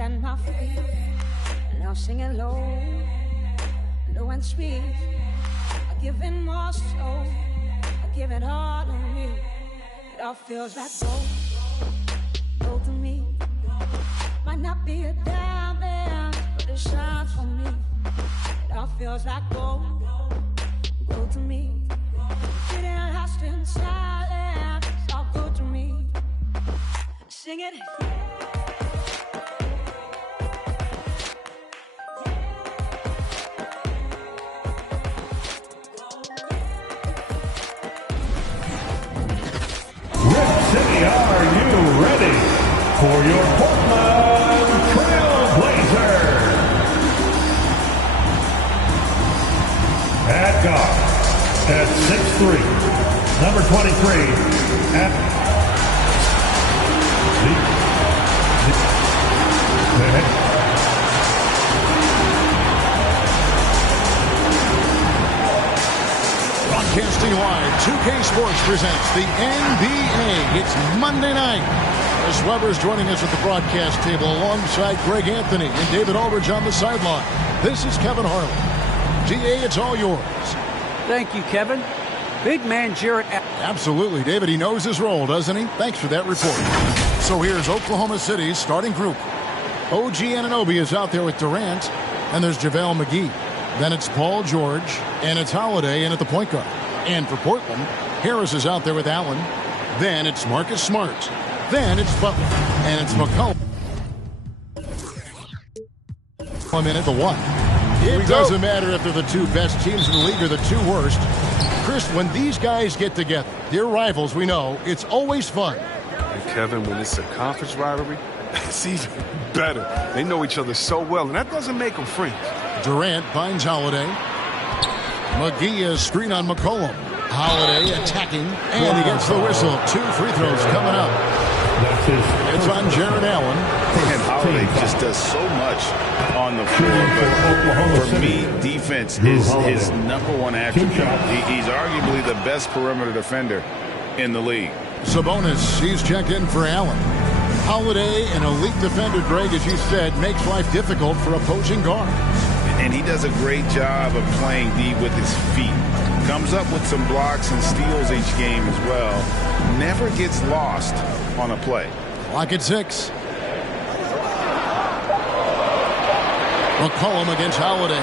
at my feet. Now singing low, low and sweet. I give in more soul, I give it all to me. It all feels like gold to me. Might not be a diamond, but it shines for me. It all feels like gold to me. Getting lost in silence, it's all good to me. Sing it. City, are you ready for your Portland Trail Blazers? At guard, at 6'3", number 23, at Broadcasting live, 2K Sports presents the NBA. It's Monday night. Chris Webber's joining us at the broadcast table alongside Greg Anthony and David Aldridge on the sideline. This is Kevin Harlan. GA, it's all yours. Thank you, Kevin. Big man Jarrett. Absolutely, David. He knows his role, doesn't he? Thanks for that report. So here's Oklahoma City's starting group. OG Anunoby is out there with Durant, and there's JaVale McGee. Then it's Paul George, and it's Holiday in at the point guard. And for Portland, Harris is out there with Allen. Then it's Marcus Smart. Then it's Butler, and it's McCollum. I'm in at the one. It doesn't matter if they're the two best teams in the league or the two worst. Chris, when these guys get together, they're rivals, we know, it's always fun. And Kevin, when it's a conference rivalry, it's even better. They know each other so well, and that doesn't make them friends. Durant finds Holiday. McGee is screen on McCollum. Holiday attacking, and he gets the whistle. 2 free throws coming up. It's on Jarrett Allen. And Holiday just does so much on the floor, but for me, defense is his #1 attribute. He's arguably the best perimeter defender in the league. Sabonis, he's checked in for Allen. Holiday, an elite defender, Greg, as you said, makes life difficult for opposing guards. And he does a great job of playing D with his feet. Comes up with some blocks and steals each game as well. Never gets lost on a play. Clock at 6. McCollum against Holiday.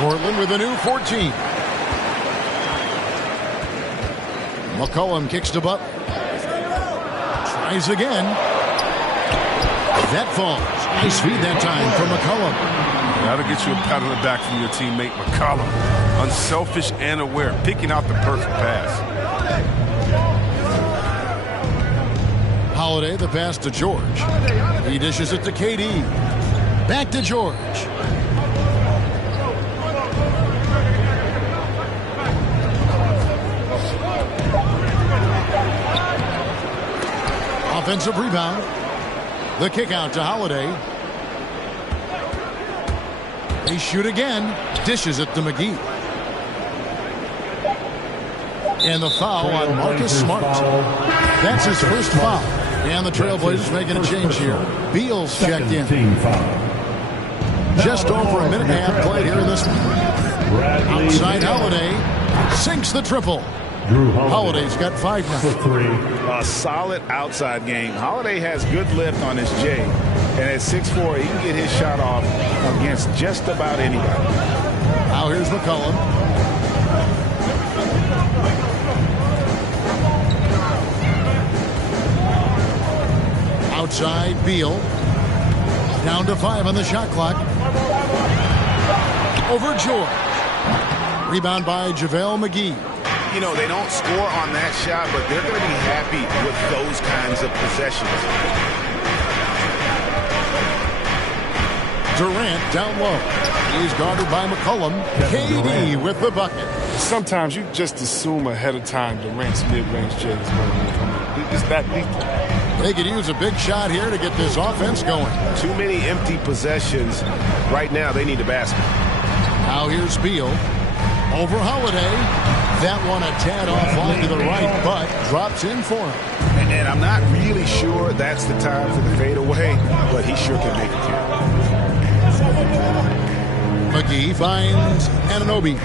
Portland with a new 14. McCollum kicks to Butler. Tries again. That falls. Nice feed that time from McCollum. That'll get you a pat on the back from your teammate McCollum. Unselfish and aware, picking out the perfect pass. Holiday, the pass to George. He dishes it to KD. Back to George. Offensive rebound. The kick out to Holiday. They shoot again. Dishes it to McGee. And the foul on Marcus Smart. That's his first foul. And the Trailblazers making a change here. Beal's checked in. Just over a minute and a half played here in this one. Outside Holiday. Sinks the triple. Holiday's got 5 now. A solid outside game. Holiday has good lift on his J. And at 6'4", he can get his shot off against just about anybody. Now here's McCollum. Outside Beal. Down to 5 on the shot clock. Over George. Rebound by JaVale McGee. You know, they don't score on that shot, but they're going to be happy with those kinds of possessions. Durant down low. He's guarded by McCollum. KD with the bucket. Sometimes you just assume ahead of time Durant's mid-range J is going to come in. It's that lethal. They could use a big shot here to get this offense going. Too many empty possessions. Right now, they need a basket. Now here's Beal. Over Holiday. That one a tad offline to the right, but drops in for him. And I'm not really sure that's the time for the fadeaway, but he sure can make it count. McGee finds Anunoby.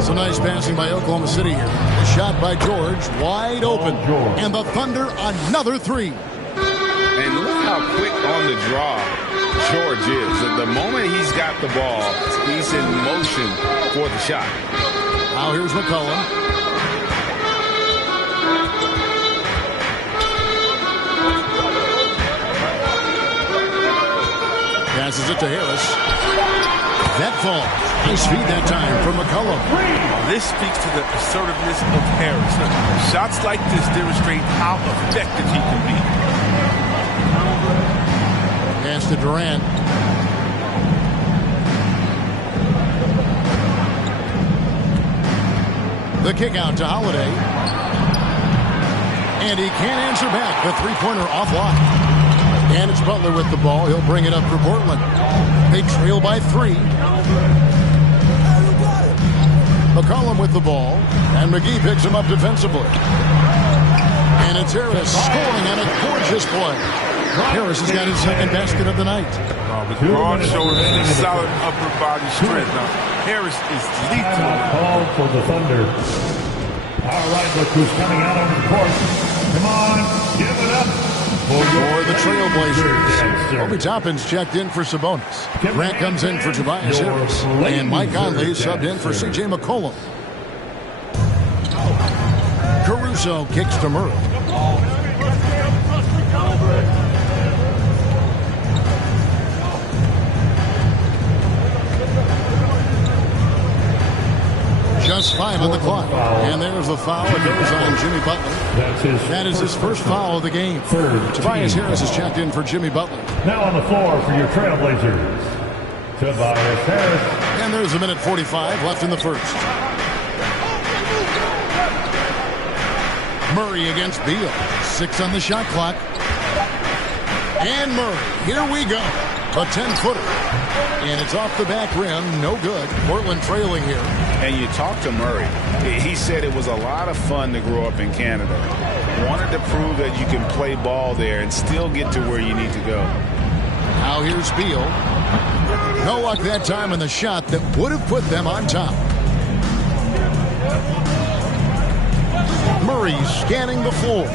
Some nice passing by Oklahoma City here. A shot by George, wide open. And the Thunder, another three. And look how quick on the draw George is. At the moment he's got the ball, he's in motion for the shot. Now here's McCollum. Passes it to Harris. That fall. Nice feed that time from McCollum. This speaks to the assertiveness of Harris. Shots like this demonstrate how effective he can be. Pass to Durant. The kick out to Holiday. And he can't answer back. The three-pointer offline. And it's Butler with the ball. He'll bring it up for Portland. They trail by 3. McCollum with the ball. And McGee picks him up defensively. And it's Harris scoring on a gorgeous play. Harris has got his second basket of the night. With broad shoulders and solid upper body strength. Now, Harris is lethal. Call for the Thunder. All right, look who's coming out on the court. Come on, give it up for the Trailblazers. Obi Toppin's checked in for Sabonis. Grant comes in for Tobias Harris. And Mike Conley subbed in for C.J. McCollum. Caruso kicks to Murray. Just 5 on the clock. And there's the foul. It goes on Jimmy Butler. That is his first foul of the game. Tobias Harris is checked in for Jimmy Butler. Now on the floor for your Trailblazers, Tobias Harris. And there's a minute 45 left in the first. Murray against Beal. 6 on the shot clock. And Murray. Here we go. A 10-footer. And it's off the back rim. No good. Portland trailing here. And you talk to Murray. He said it was a lot of fun to grow up in Canada. Wanted to prove that you can play ball there and still get to where you need to go. Now here's Beal. No luck that time in the shot that would have put them on top. Murray scanning the floor.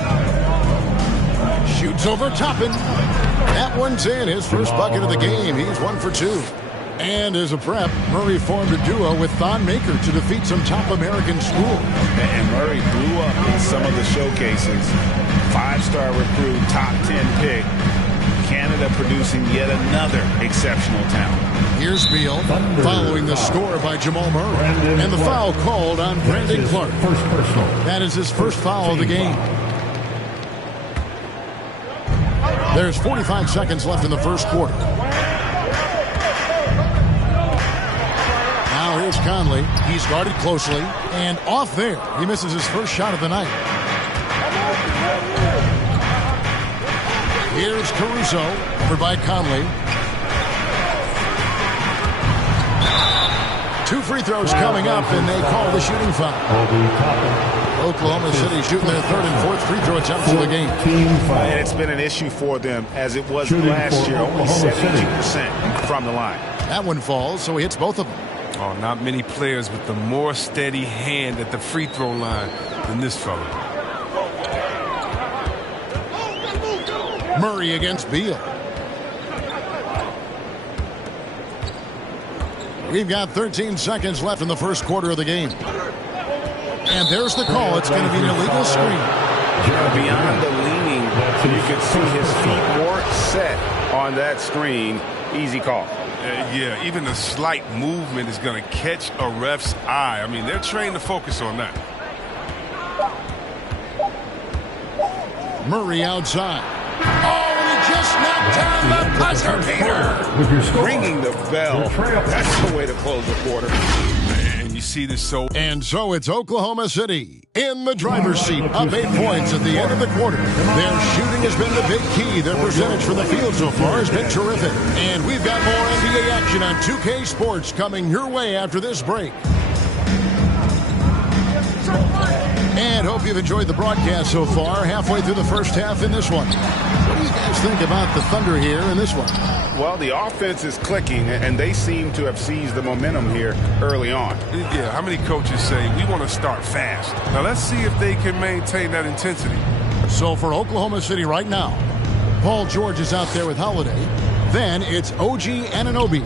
Shoots over Toppin. That one's in. His first bucket of the game. He's 1 for 2. And as a prep, Murray formed a duo with Thon Maker to defeat some top American schools. And Murray blew up in some of the showcases. 5-star recruit, top 10 pick. Canada producing yet another exceptional talent. Here's Beal following the score by Jamal Murray. And the foul called on Brandon Clark. That is his first foul of the game. There's 45 seconds left in the first quarter. Now here's Conley. He's guarded closely. And off there. He misses his first shot of the night. Here's Caruso. Over by Conley. 2 free throws coming up, and they call the shooting foul. Oklahoma City shooting their 3rd and 4th free throw attempts of the game. And it's been an issue for them, as it was last year. Only 72% from the line. That one falls, so he hits both of them. Oh, not many players with a more steady hand at the free throw line than this fella. Murray against Beal. We've got 13 seconds left in the first quarter of the game. And there's the call. It's going to be an illegal screen. Beyond the leaning, you can see his feet weren't set on that screen. Easy call. Yeah, even a slight movement is going to catch a ref's eye. I mean, they're trained to focus on that. Murray outside. Oh, and he just knocked down the buzzer beater. Ringing the bell. That's the way to close the quarter. And you see this so. And so it's Oklahoma City in the driver's seat, up 8 points at the end of the quarter. Their shooting has been the big key. Their percentage from the field so far has been terrific. And we've got more NBA action on 2K Sports coming your way after this break. And hope you've enjoyed the broadcast so far. Halfway through the first half in this one. What do you guys think about the Thunder here in this one? Well, the offense is clicking, and they seem to have seized the momentum here early on. Yeah, how many coaches say we want to start fast? Now let's see if they can maintain that intensity. So for Oklahoma City right now, Paul George is out there with Holiday. Then it's OG Anunoby.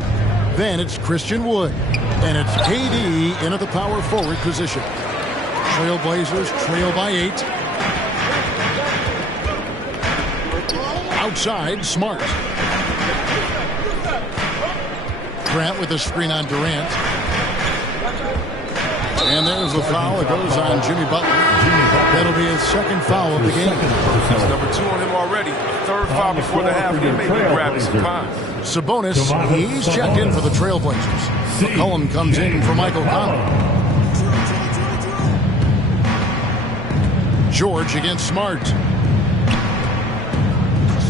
Then it's Christian Wood. And it's KD in at the power forward position. Trailblazers trail by 8. Outside, Smart. Grant with the screen on Durant. And there's the foul. It goes on Jimmy Butler. That'll be his second foul of the game. That's number 2 on him already. Third foul before the half. He may be grabbing some time. Sabonis, he's checked in for the Trailblazers. McCollum comes in for Michael Conley. George against Smart.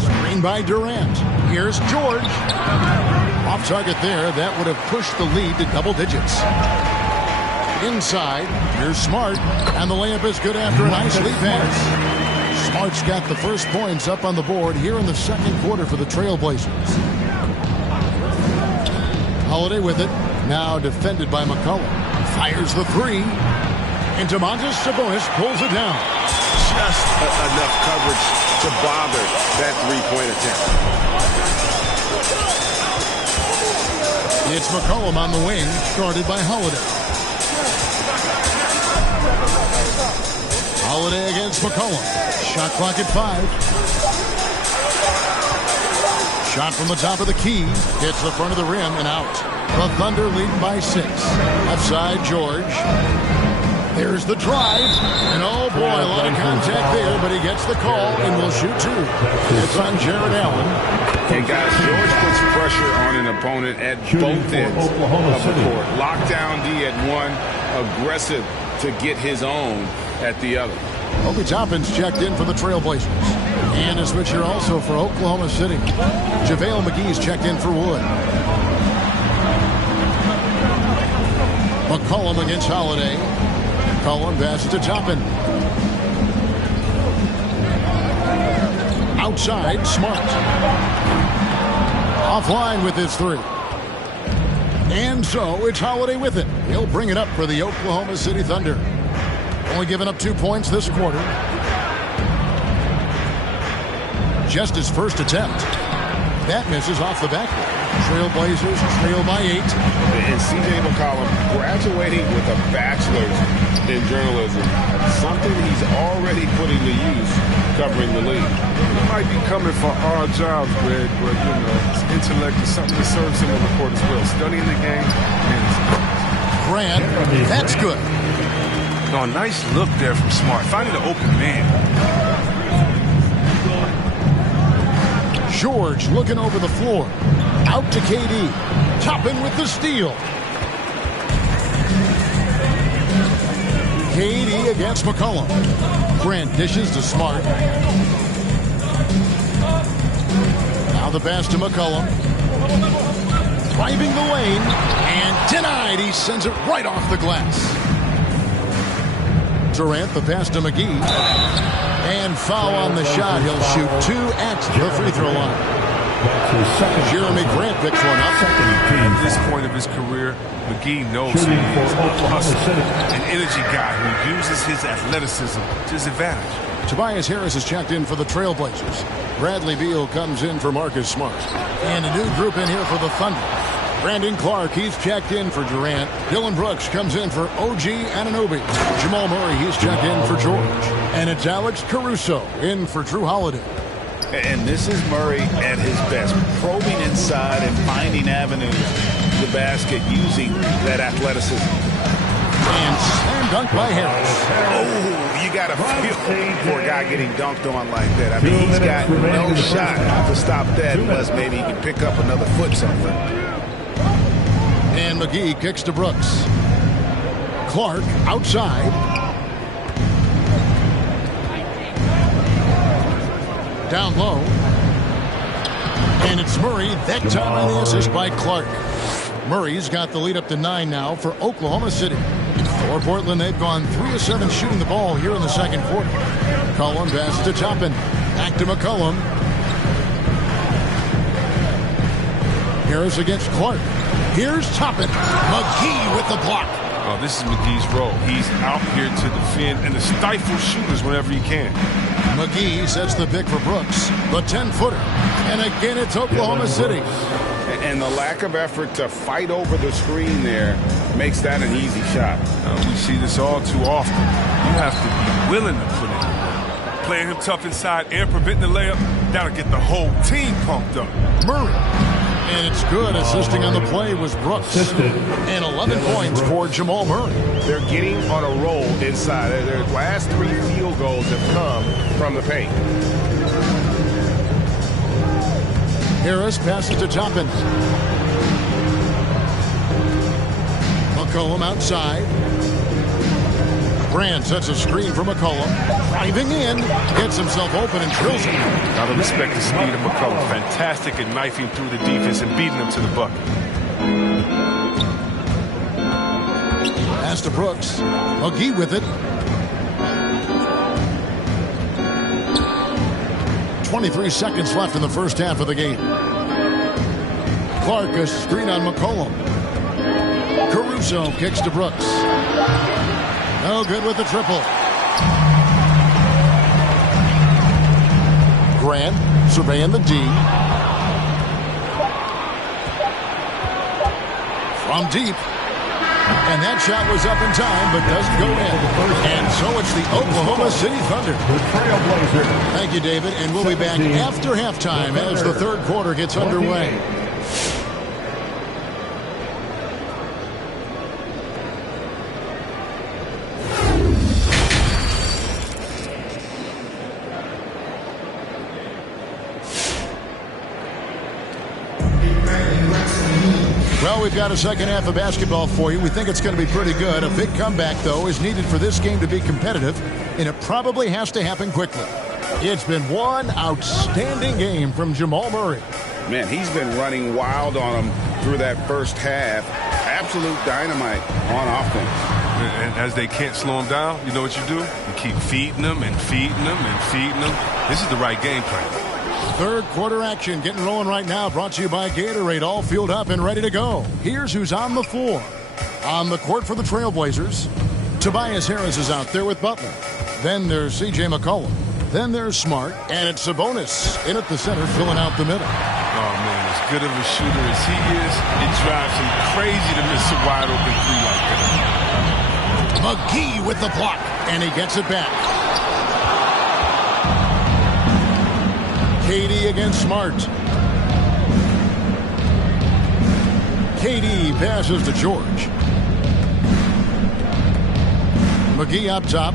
Screen by Durant. Here's George. Off target there. That would have pushed the lead to double digits. Inside, here's Smart. And the layup is good after a nice lead pass. Smart's got the first points up on the board here in the second quarter for the Trailblazers. Holiday with it. Now defended by McCollum. Fires the 3. And Domantas Sabonis pulls it down. Just enough coverage to bother that three-point attempt. It's McCollum on the wing, guarded by Holiday. Holiday against McCollum. Shot clock at 5. Shot from the top of the key. Hits the front of the rim and out. The Thunder leading by 6. Left side, George. There's the drive. And oh boy, a lot of contact there, but he gets the call and will shoot 2. It's on Jared Allen. And guys, George puts pressure on an opponent at both ends of the court. Lockdown D at 1, aggressive to get his own at the other. Obi Toppin's checked in for the Trailblazers. And a switcher also for Oklahoma City. JaVale McGee's checked in for Wood. McCollum against Holiday. McCollum passes to Toppin. Outside, Smart. Offline with his 3. And so it's Holiday with it. He'll bring it up for the Oklahoma City Thunder. Only giving up 2 points this quarter. Just his first attempt. That misses off the backboard. Trailblazers trail by 8. And C.J. McCollum graduating with a bachelor's in journalism. Something he's already putting to use covering the league. He might be coming for our jobs, Greg, but, you know, his intellect is something that serves him on the court as well. Studying the game and Grant, that's good. no, a nice look there from Smart. Finding an open man. George looking over the floor. Out to KD. Toppin with the steal. KD against McCollum. Grant dishes to Smart. Now the pass to McCollum. Driving the lane. And denied. He sends it right off the glass. Durant, the pass to McGee. And foul on the shot. He'll shoot 2 at the free throw line. Jeremy Grant picks one up. At this point of his career, McGee knows he is a hustler, an energy guy who uses his athleticism to his advantage. Tobias Harris is checked in for the Trailblazers. Bradley Beal comes in for Marcus Smart. And a new group in here for the Thunder. Brandon Clark, he's checked in for Durant. Dylan Brooks comes in for OG Anunoby. Jamal Murray, he's checked in for George. And it's Alex Caruso in for Drew Holiday. And this is Murray at his best, probing inside and finding avenues to the basket using that athleticism. And slam dunk by Harris. Oh, you got to feel for a guy getting dunked on like that. I mean, he's got no shot to stop that unless maybe he can pick up another foot something. And McGee kicks to Brooks. Clark outside. Down low. And it's Murray. That time on the assist by Clark. Murray's got the lead up to 9 now for Oklahoma City. For Portland, they've gone 3 of 7 shooting the ball here in the second quarter. McCollum passes to Toppin. Back to McCollum. Harris against Clark. Here's Toppin. McGee with the block. Oh, this is McGee's role. He's out here to defend and to stifle shooters whenever he can. McGee sets the pick for Brooks. The 10-footer. And again, it's Oklahoma City. And the lack of effort to fight over the screen there makes that an easy shot. We see this all too often. You have to be willing to put in the work. Playing him tough inside and preventing the layup, that'll get the whole team pumped up. Murray. And it's good. Assisting on the play was Brooks. And 11 points for Jamal Murray. They're getting on a roll inside. Their last 3 field goals have come from the paint. Harris passes to Toppin. McCollum outside. Brand sets a screen for McCollum. Driving in. Gets himself open and drills it. Gotta respect the speed of McCollum. Fantastic at knifing through the defense and beating them to the bucket. Pass to Brooks. McGee with it. 23 seconds left in the first half of the game. Clark, a screen on McCollum. Caruso kicks to Brooks. No good with the triple. Grant surveying the D. From deep. And that shot was up in time, but doesn't go in. And so it's the Oklahoma City Thunder. Thank you, David. And we'll be back after halftime as the third quarter gets underway. Well, we've got a second half of basketball for you. We think it's going to be pretty good. A big comeback, though, is needed for this game to be competitive, and it probably has to happen quickly. It's been one outstanding game from Jamal Murray. Man, he's been running wild on him through that first half. Absolute dynamite on offense. And as they can't slow him down, you know what you do? You keep feeding them and feeding them and feeding them. This is the right game plan. Third quarter action getting rolling right now, brought to you by Gatorade, all fueled up and ready to go. Here's who's on the floor. On the court for the Trailblazers, Tobias Harris is out there with Butler. Then there's C.J. McCollum. Then there's Smart, and it's Sabonis in at the center, filling out the middle. Oh, man, as good of a shooter as he is, it drives him crazy to miss a wide-open three like that. McGee with the block, and he gets it back. KD against Smart. KD passes to George. McGee up top.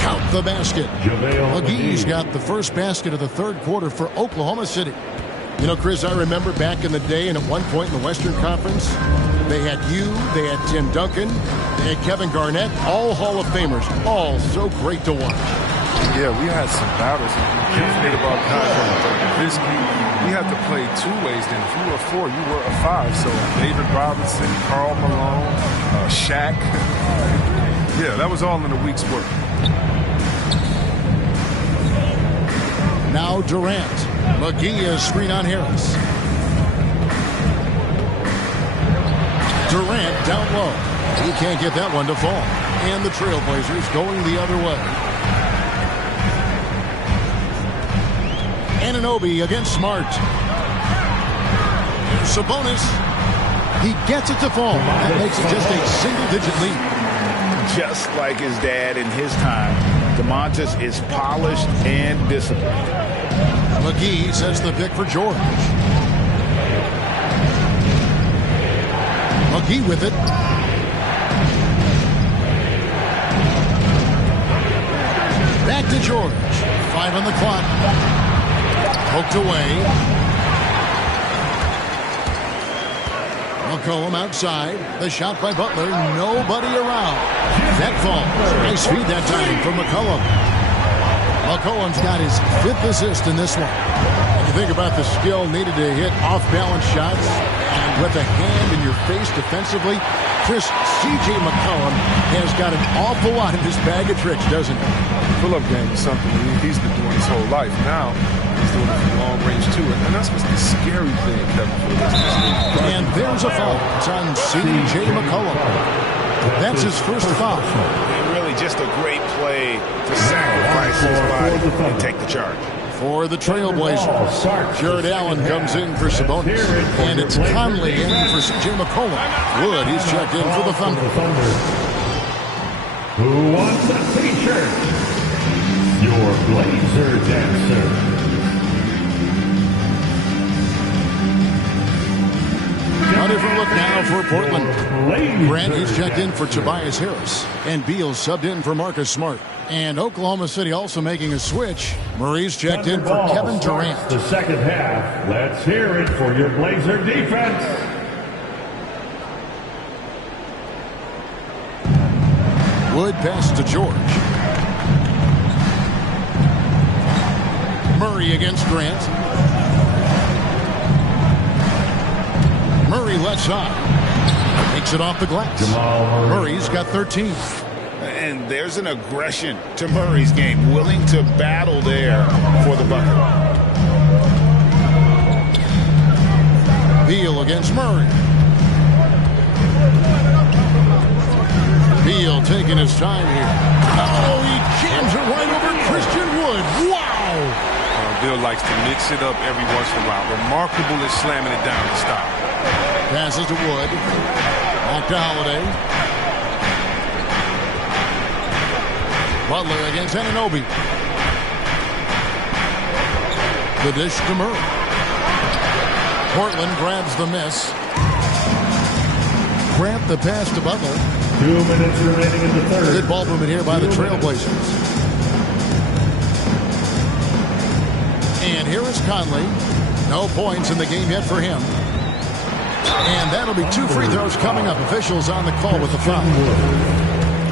Count the basket. McGee's got the first basket of the third quarter for Oklahoma City. You know, Chris, I remember back in the day, and at one point in the Western Conference, they had you, they had Tim Duncan, they had Kevin Garnett, all Hall of Famers, all so great to watch. Yeah, we had some battles. You can't forget about guys like Visky. We had to play two ways then. If you were a 4, you were a 5. So David Robinson, Karl Malone, Shaq. Yeah, that was all in a week's work. Now Durant. McGee is screen on Harris. Durant down low. He can't get that one to fall. And the Trailblazers going the other way. Anunoby against Smart. Sabonis. He gets it to fall. That makes it just a single-digit lead. Just like his dad in his time, DeMontis is polished and disciplined. McGee sets the pick for George. McGee with it. Back to George. 5 on the clock. Poked away. McCollum outside. The shot by Butler. Nobody around. That falls. Nice feed that time from McCollum. McCollum's got his 5th assist in this one. And you think about the skill needed to hit off-balance shots and with a hand in your face defensively, Chris, C.J. McCollum has got an awful lot in his bag of tricks, doesn't he? Pull-up game is something he's been doing his whole life. Now he's doing it from long range too, and that's what's the scary thing, Kevin, for the rest of this league. And there's a foul. It's on C.J. McCollum. That's his first foul. And really just a great play to sacrifice his body and take the charge. For the Trailblazers, Jared Allen comes in for Sabonis. And it's Conley in for C.J. McCollum. Wood, he's checked in for the Thunder. Who wants a t-shirt? Your Blazer dancer. A different look now for Portland. Grant, he's checked in for Tobias Harris. And Beal subbed in for Marcus Smart. And Oklahoma City also making a switch. Murray's checked in for Kevin Durant. The second half. Let's hear it for your Blazer defense. Wood passes to George. Murray against Grant. Murray left side. Takes it off the glass. Murray's got 13. And there's an aggression to Murray's game, willing to battle there for the bucket. Beal against Murray. Beal taking his time here. Oh, he jams it right over Christian Wood. Wow! Beal likes to mix it up every once in a while. Remarkable at slamming it down to stop. Passes to Wood. Back to Holiday. Butler against Anunoby. The dish to Murray. Portland grabs the miss. Grant the pass to Butler. 2 minutes remaining in the third. Good ball movement here by the Trailblazers. And here is Conley. No points in the game yet for him. And that'll be 2 free throws coming up. Officials on the call with the foul.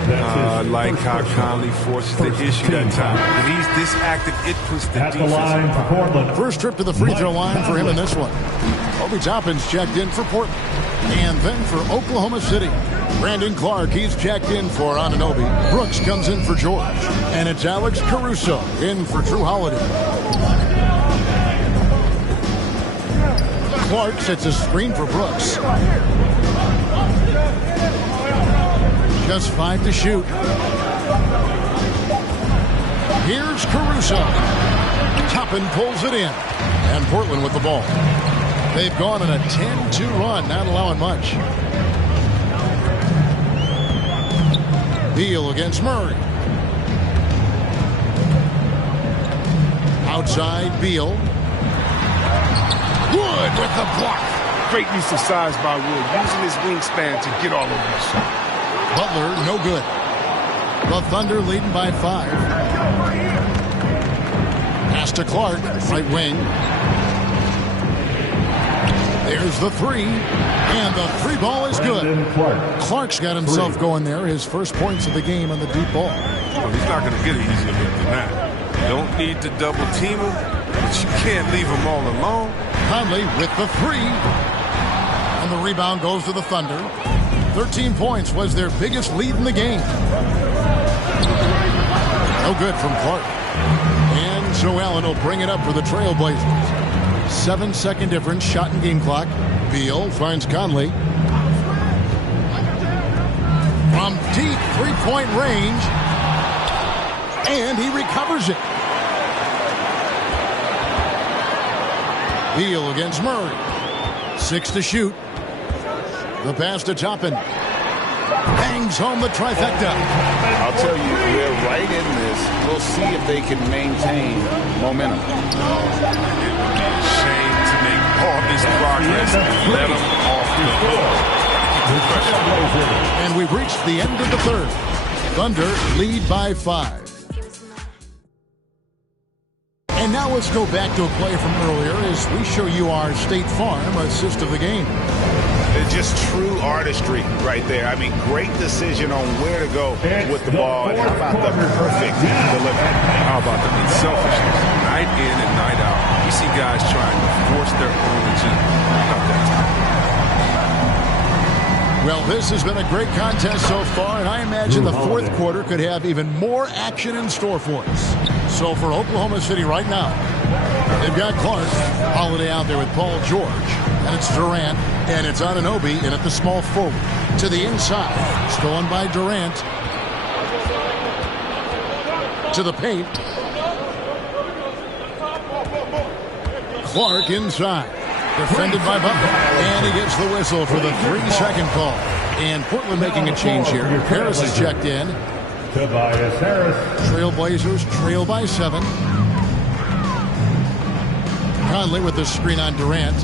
I like how Conley forces the issue that time. When he's this active, it puts the At the defense line in for Portland. First trip to the free throw line for him in this one. Obi Toppin's checked in for Portland. And then for Oklahoma City, Brandon Clark, he's checked in for Anunoby. Brooks comes in for George. And it's Alex Caruso in for Drew Holiday. Clark sets a screen for Brooks. Just 5 to shoot. Here's Caruso. Toppin pulls it in. And Portland with the ball. They've gone on a 10-2 run, not allowing much. Beal against Murray. Outside, Beal. Wood with the block. Great use of size by Wood, using his wingspan to get all over the shot. Butler, no good. The Thunder leading by 5. Pass to Clark, right wing. There's the 3. And the 3 ball is good. Clark's got himself going there. His first points of the game on the deep ball. Well, he's not going to get an easier look than that. You don't need to double team him, but you can't leave him all alone. Conley with the 3. And the rebound goes to the Thunder. 13 points was their biggest lead in the game. No good from Clark. And Joe Allen will bring it up for the Trailblazers. 7-second difference, shot and game clock. Beal finds Conley. From deep three-point range. And he recovers it. Beal against Murray. 6 to shoot. The pass to Toppin. Bangs home the trifecta. I'll tell you, we're right in this. We'll see if they can maintain momentum. It would be a shame to make all this progress and let them off the hook. And we've reached the end of the third. Thunder lead by 5. And now let's go back to a play from earlier as we show you our State Farm assist of the game. It's just true artistry right there. I mean, great decision on where to go with the ball. And how about the perfect delivery? How about the unselfishness? Night in and night out, you see guys trying to force their own agenda. Not that time. Well, this has been a great contest so far, and I imagine the fourth quarter could have even more action in store for us. So for Oklahoma City right now, they've got Clark, Holiday out there with Paul George, and it's Durant, and it's Anunoby in at the small forward. To the inside, stolen by Durant. To the paint. Clark inside. Defended by Butler. And he gets the whistle for the 3-second call. And Portland making a change here. Harris is checked in. Tobias Harris. Trailblazers trail by 7. Conley with the screen on Durant.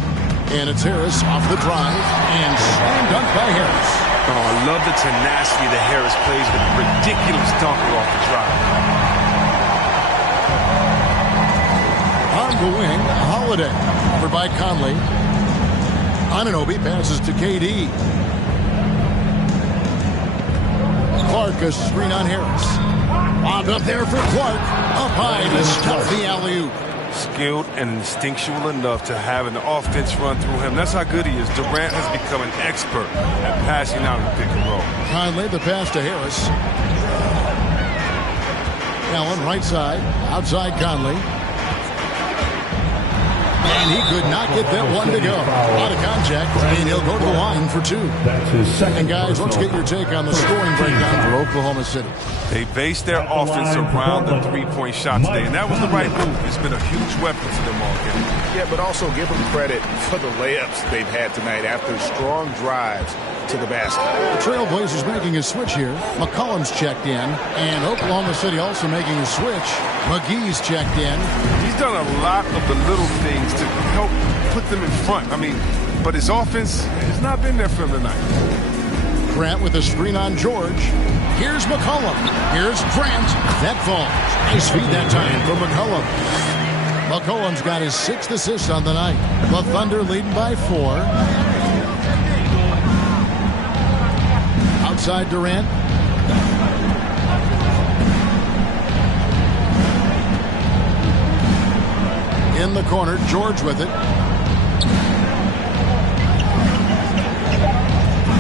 And it's Harris off the drive. And slam dunk by Harris. Oh, I love the tenacity that Harris plays with a ridiculous dunker off the drive. On the wing, Holiday. Covered by Conley. Anunoby passes to KD. Clark, a screen on Harris. Lobbed up there for Clark. Up high to stuff the alley-oop. Skilled and instinctual enough to have an offense run through him. That's how good he is. Durant has become an expert at passing out in the pick and roll. Conley, the pass to Harris. Allen, right side. Outside Conley. And he could not get that one to go. A lot of contact, and he'll go to the line for 2. That's his second. And guys, let's get your take on the scoring breakdown for Oklahoma City. They based their offense around the three-point shot today, and that was the right move. It's been a huge weapon to them all game. Yeah, but also give them credit for the layups they've had tonight after strong drives to the basket. The Trailblazers making a switch here. McCollum's checked in, and Oklahoma City also making a switch. McGee's checked in. He's done a lot of the little things to help put them in front. I mean, but his offense has not been there for him tonight. Grant with a screen on George. Here's McCollum. Here's Grant. That falls. Nice feed that time for McCollum. McCollum's got his 6th assist on the night. The Thunder leading by 4. Outside Durant. In the corner, George with it.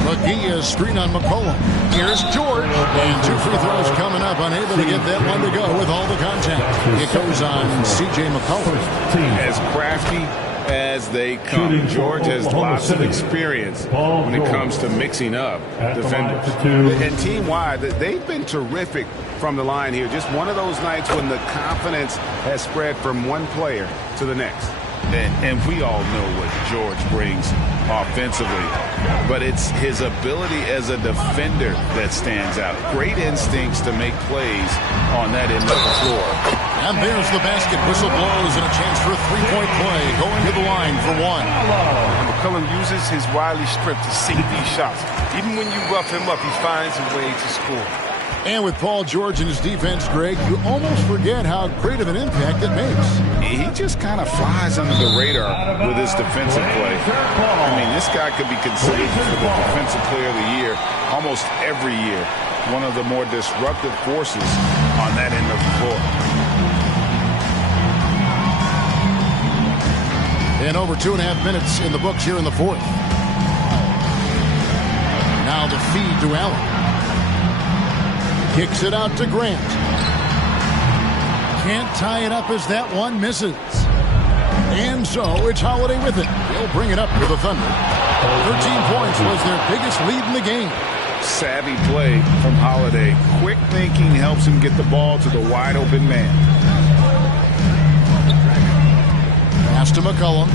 McGee is screen on McCollum. Here's George. And 2 free throws coming up. Unable to get that one to go with all the contact. It goes on C.J. McCollum. As crafty as they come. George has lots of experience when it comes to mixing up defenders. And team-wide, they've been terrific from the line here. Just one of those nights when the confidence has spread from one player to the next. And we all know what George brings offensively, but it's his ability as a defender that stands out. Great instincts to make plays on that end of the floor. And there's the basket. Whistle blows and a chance for a 3-point play. Going to the line for 1. And McCollum uses his wily strength to sink these shots. Even when you rough him up, he finds a way to score. And with Paul George and his defense, Greg, you almost forget how great of an impact it makes. He just kind of flies under the radar with his defensive play. I mean, this guy could be considered for the Defensive Player of the Year almost every year. One of the more disruptive forces on that end of the floor. And over 2.5 minutes in the books here in the 4th. Now the feed to Allen. Kicks it out to Grant. Can't tie it up as that one misses. And so it's Holiday with it. He'll bring it up for the Thunder. 13 points was their biggest lead in the game. Savvy play from Holiday. Quick thinking helps him get the ball to the wide open man. Pass to McCollum.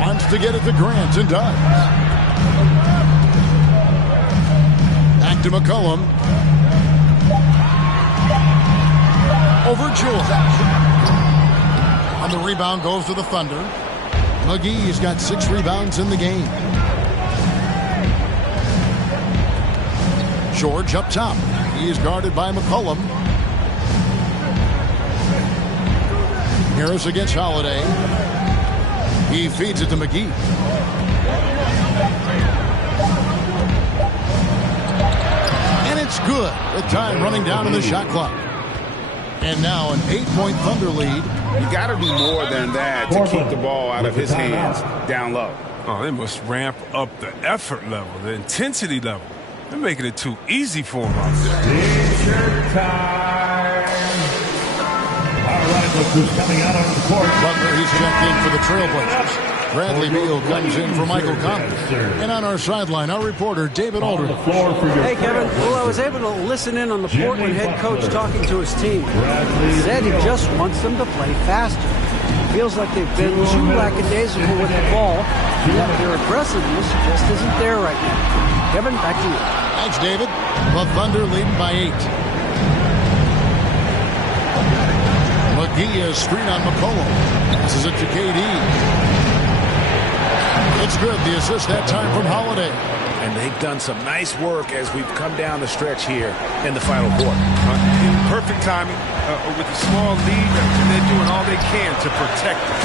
Wants to get it to Grant and does. Back to McCollum. Over George. On the rebound goes to the Thunder. McGee's got 6 rebounds in the game. George up top. He is guarded by McCollum. Harris against Holiday. He feeds it to McGee. And it's good with time running down in the shot clock. And now an 8-point Thunder lead. You got to do more than that to keep the ball out of his hands down low. Oh, they must ramp up the effort level, the intensity level. They're making it too easy for him out there. T-shirt time. All right, look who's coming out on the court. Butler, he's checked in for the Trailblazers. Bradley Beal comes in for Michael Conley. And on our sideline, our reporter, David Aldridge. Hey, Kevin. Well, I was able to listen in on the Portland head coach talking to his team. He said he just wants them to play faster. Feels like they've been too lackadaisical with the ball, yet their aggressiveness just isn't there right now. Kevin, back to you. Thanks, David. The Thunder leading by 8. McGee is screen on McCollum. Passes it to KD. It's good. The assist that time from Holiday. And they've done some nice work as we've come down the stretch here in the final quarter. Perfect timing with a small lead, and they're doing all they can to protect it.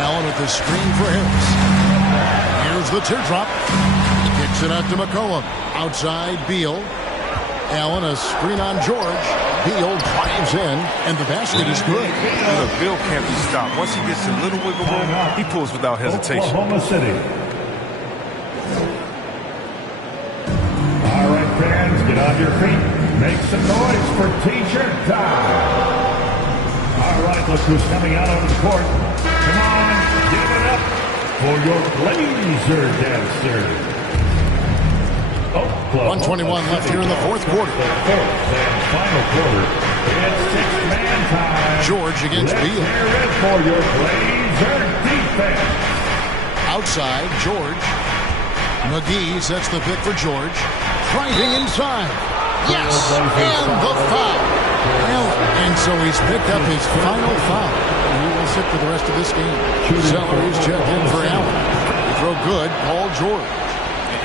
Allen with the screen for Harris. Here's the teardrop. Kicks it out to McCollum. Outside, Beal. Allen, a screen on George. Beal drives in, and the basket is good. Beal can't be stopped. Once he gets a little wiggle room, he pulls without hesitation. Oklahoma City. All right, fans, get on your feet. Make some noise for T-shirt time. All right, look who's coming out on the court. Come on, give it up for your Blazer dancers. 1:21 left here in the fourth quarter. The fourth and final quarter. It's six-man time. George against Beal. Hear it for your Blazer defense. Outside, George. McGee sets the pick for George. Driving inside. Yes! And the foul. And so he's picked up his final foul. And he will sit for the rest of this game. Zeller is checked in for Allen. He throw good, Paul George.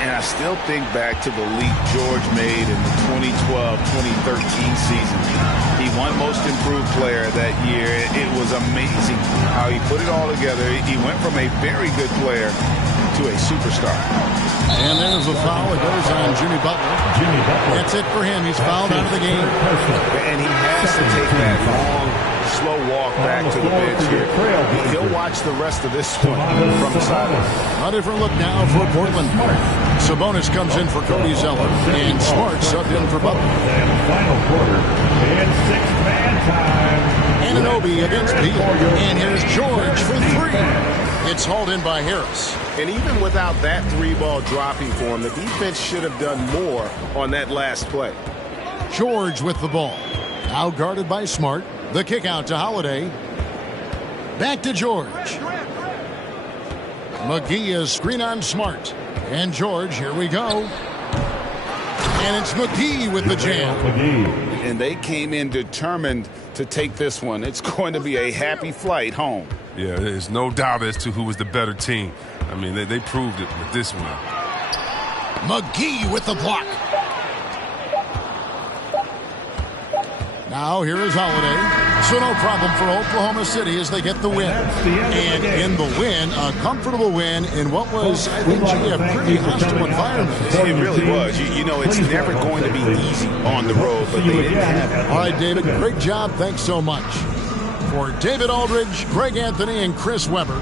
And I still think back to the leap George made in the 2012-2013 season. He won Most Improved Player that year. It was amazing how he put it all together. He went from a very good player to a superstar. And there's a foul. It goes on Jimmy Butler. That's it for him. He's fouled out of the game. And he has to take that long, slow walk back to the bench here. He'll watch the rest of this one from the sideline. A different look now for Portland. Sabonis comes in for Cody Zeller, and Smart subbed in for Butler. And final quarter, it's six-man time. Anunoby against Beal, and here's George for 3. It's hauled in by Harris. And even without that 3-ball dropping for him, the defense should have done more on that last play. George with the ball. Now guarded by Smart. The kick out to Holiday. Back to George. McGee is screen on Smart. And George, here we go. And it's McGee with the jam. And they came in determined to take this one. It's going to be a happy flight home. Yeah, there's no doubt as to who was the better team. I mean, they proved it with this one. McGee with the block. Now here is Holiday. So no problem for Oklahoma City as they get the win. And in the win, a comfortable win in what was, I think, a pretty hostile environment. It really was. You know, it's never going to be easy on the road, but they didn't have it. All right, David, great job. Thanks so much. For David Aldridge, Greg Anthony, and Chris Webber.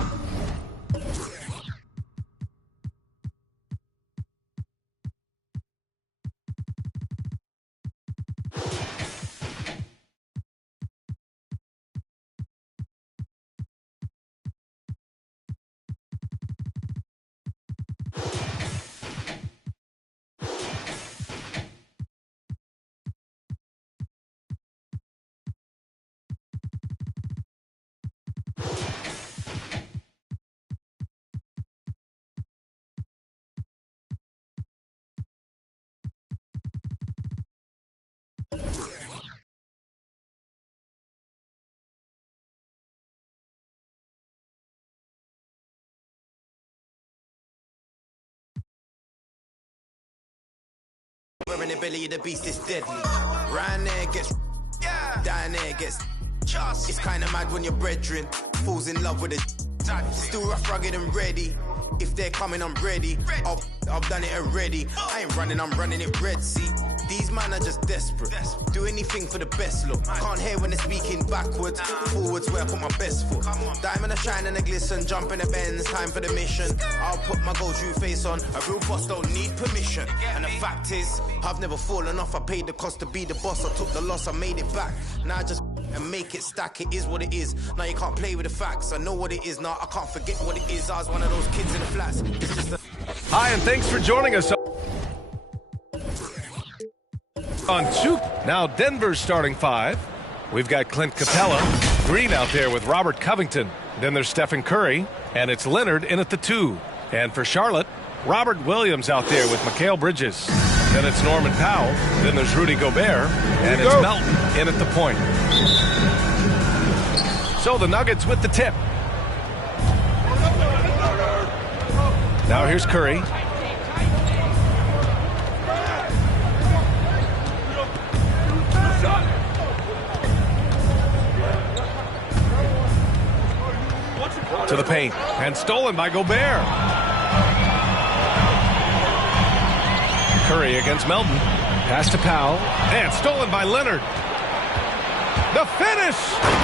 In the belly of the beast is deadly. Ryan there gets dying there gets it's kinda mad when your brethren falls in love with it. Still rough, rugged and ready. If they're coming, I'm ready. I've done it already. I ain't running, I'm running it red, see. These man are just desperate. Do anything for the best look. Can't hear when they're speaking backwards. Forwards where I put my best foot. Diamond a shine and a glisten. Jump in the Benz, time for the mission. I'll put my gold true face on. A real boss don't need permission. And the fact is, I've never fallen off. I paid the cost to be the boss. I took the loss, I made it back. Now I just and make it stack. It is what it is. Now you can't play with the facts. I know what it is now. I can't forget what it is. I was one of those kids in the flats. It's just a... Hi, and thanks for joining us on 2. Now Denver's starting 5. We've got Clint Capella, Green out there with Robert Covington. Then there's Stephen Curry, and it's Leonard in at the 2. And for Charlotte, Robert Williams out there with Mikal Bridges. Then it's Norman Powell. Then there's Rudy Gobert, and it's Melton in at the point. So the Nuggets with the tip. Now here's Curry. To the paint, and stolen by Gobert. Curry against Melton. Pass to Powell, and stolen by Leonard. The finish!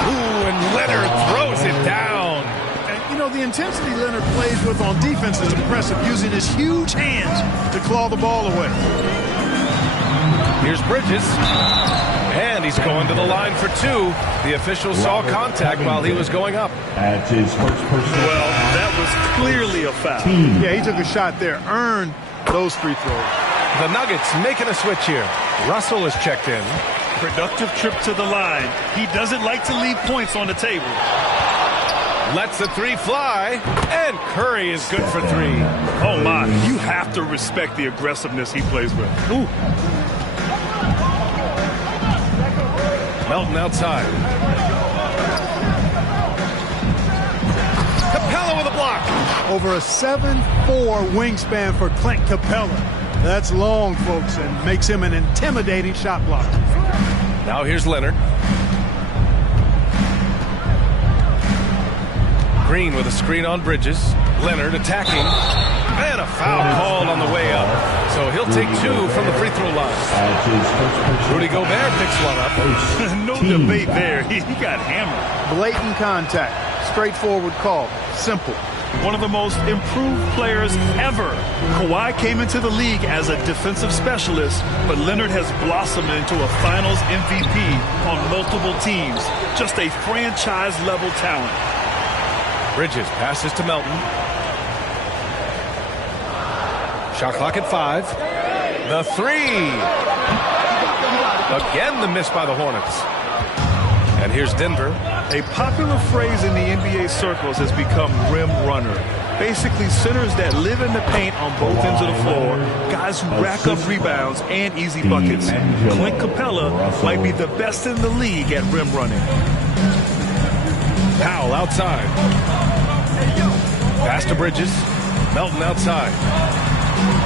Ooh, and Leonard throws it down. And, you know, the intensity Leonard plays with on defense is impressive, using his huge hands to claw the ball away. Here's Bridges. And he's going to the line for 2. The official saw contact while he was going up. That's his first personal. Well, that was clearly a foul. Yeah, he took a shot there, earned those free throws. The Nuggets making a switch here. Russell is checked in. Productive trip to the line. He doesn't like to leave points on the table. Lets the 3 fly, and Curry is good for 3. Oh, my. You have to respect the aggressiveness he plays with. Ooh. Melton outside. Capella with a block. Over a 7'4" wingspan for Clint Capella. That's long, folks, and makes him an intimidating shot blocker. Now here's Leonard. Green with a screen on Bridges. Leonard attacking. And a foul called on the way up. So he'll take 2 from the free throw line. Rudy Gobert picks one up. No debate there. He got hammered. Blatant contact. Straightforward call. Simple. One of the most improved players ever. Kawhi came into the league as a defensive specialist, but Leonard has blossomed into a finals MVP on multiple teams. Just a franchise-level talent. Bridges passes to Melton. Shot clock at 5. The 3. Again the miss by the Hornets. And here's Denver. A popular phrase in the NBA circles has become rim runner. Basically centers that live in the paint on both ends of the floor, guys who rack up rebounds and easy buckets. Clint Capella might be the best in the league at rim running. Powell outside. Pass to Bridges. Melton outside.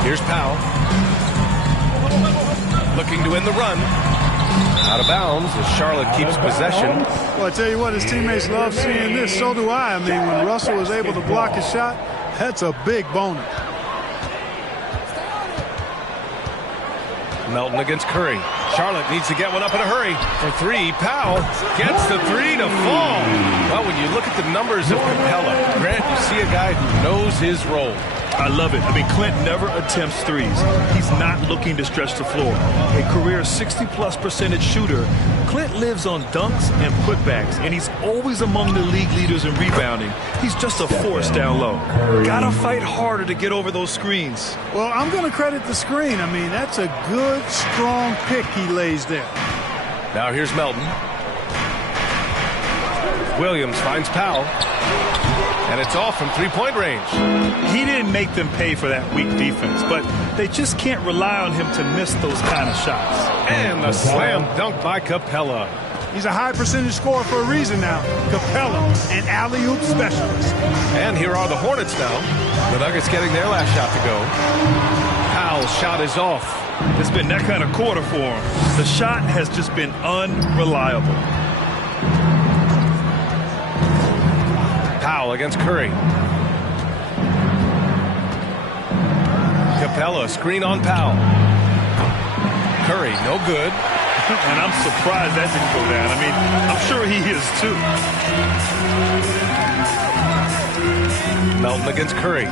Here's Powell. Looking to win the run. Out of bounds as Charlotte keeps possession. Well, I tell you what, his teammates love seeing this. So do I. I mean, when Russell was able to block a shot, that's a big bonus. Melton against Curry. Charlotte needs to get one up in a hurry. For 3, Powell gets the 3 to fall. Well, when you look at the numbers of Capella, Grant, you see a guy who knows his role. I love it. I mean, Clint never attempts threes. He's not looking to stretch the floor. A career 60+% shooter, Clint lives on dunks and putbacks, and he's always among the league leaders in rebounding. He's just a force down low. Gotta fight harder to get over those screens. Well, I'm going to credit the screen. I mean, that's a good, strong pick he lays there. Now here's Melton. Williams finds Powell. And it's off from 3-point range. He didn't make them pay for that weak defense, but they just can't rely on him to miss those kind of shots. And the slam dunk by Capella. He's a high percentage scorer for a reason now. Capella, an alley-oop specialist. And here are the Hornets now. The Nuggets getting their last shot to go. Powell's shot is off. It's been that kind of quarter for him. The shot has just been unreliable. Powell against Curry. Capella, screen on Powell. Curry, no good. And I'm surprised that didn't go down. I mean, I'm sure he is too. Melton against Curry.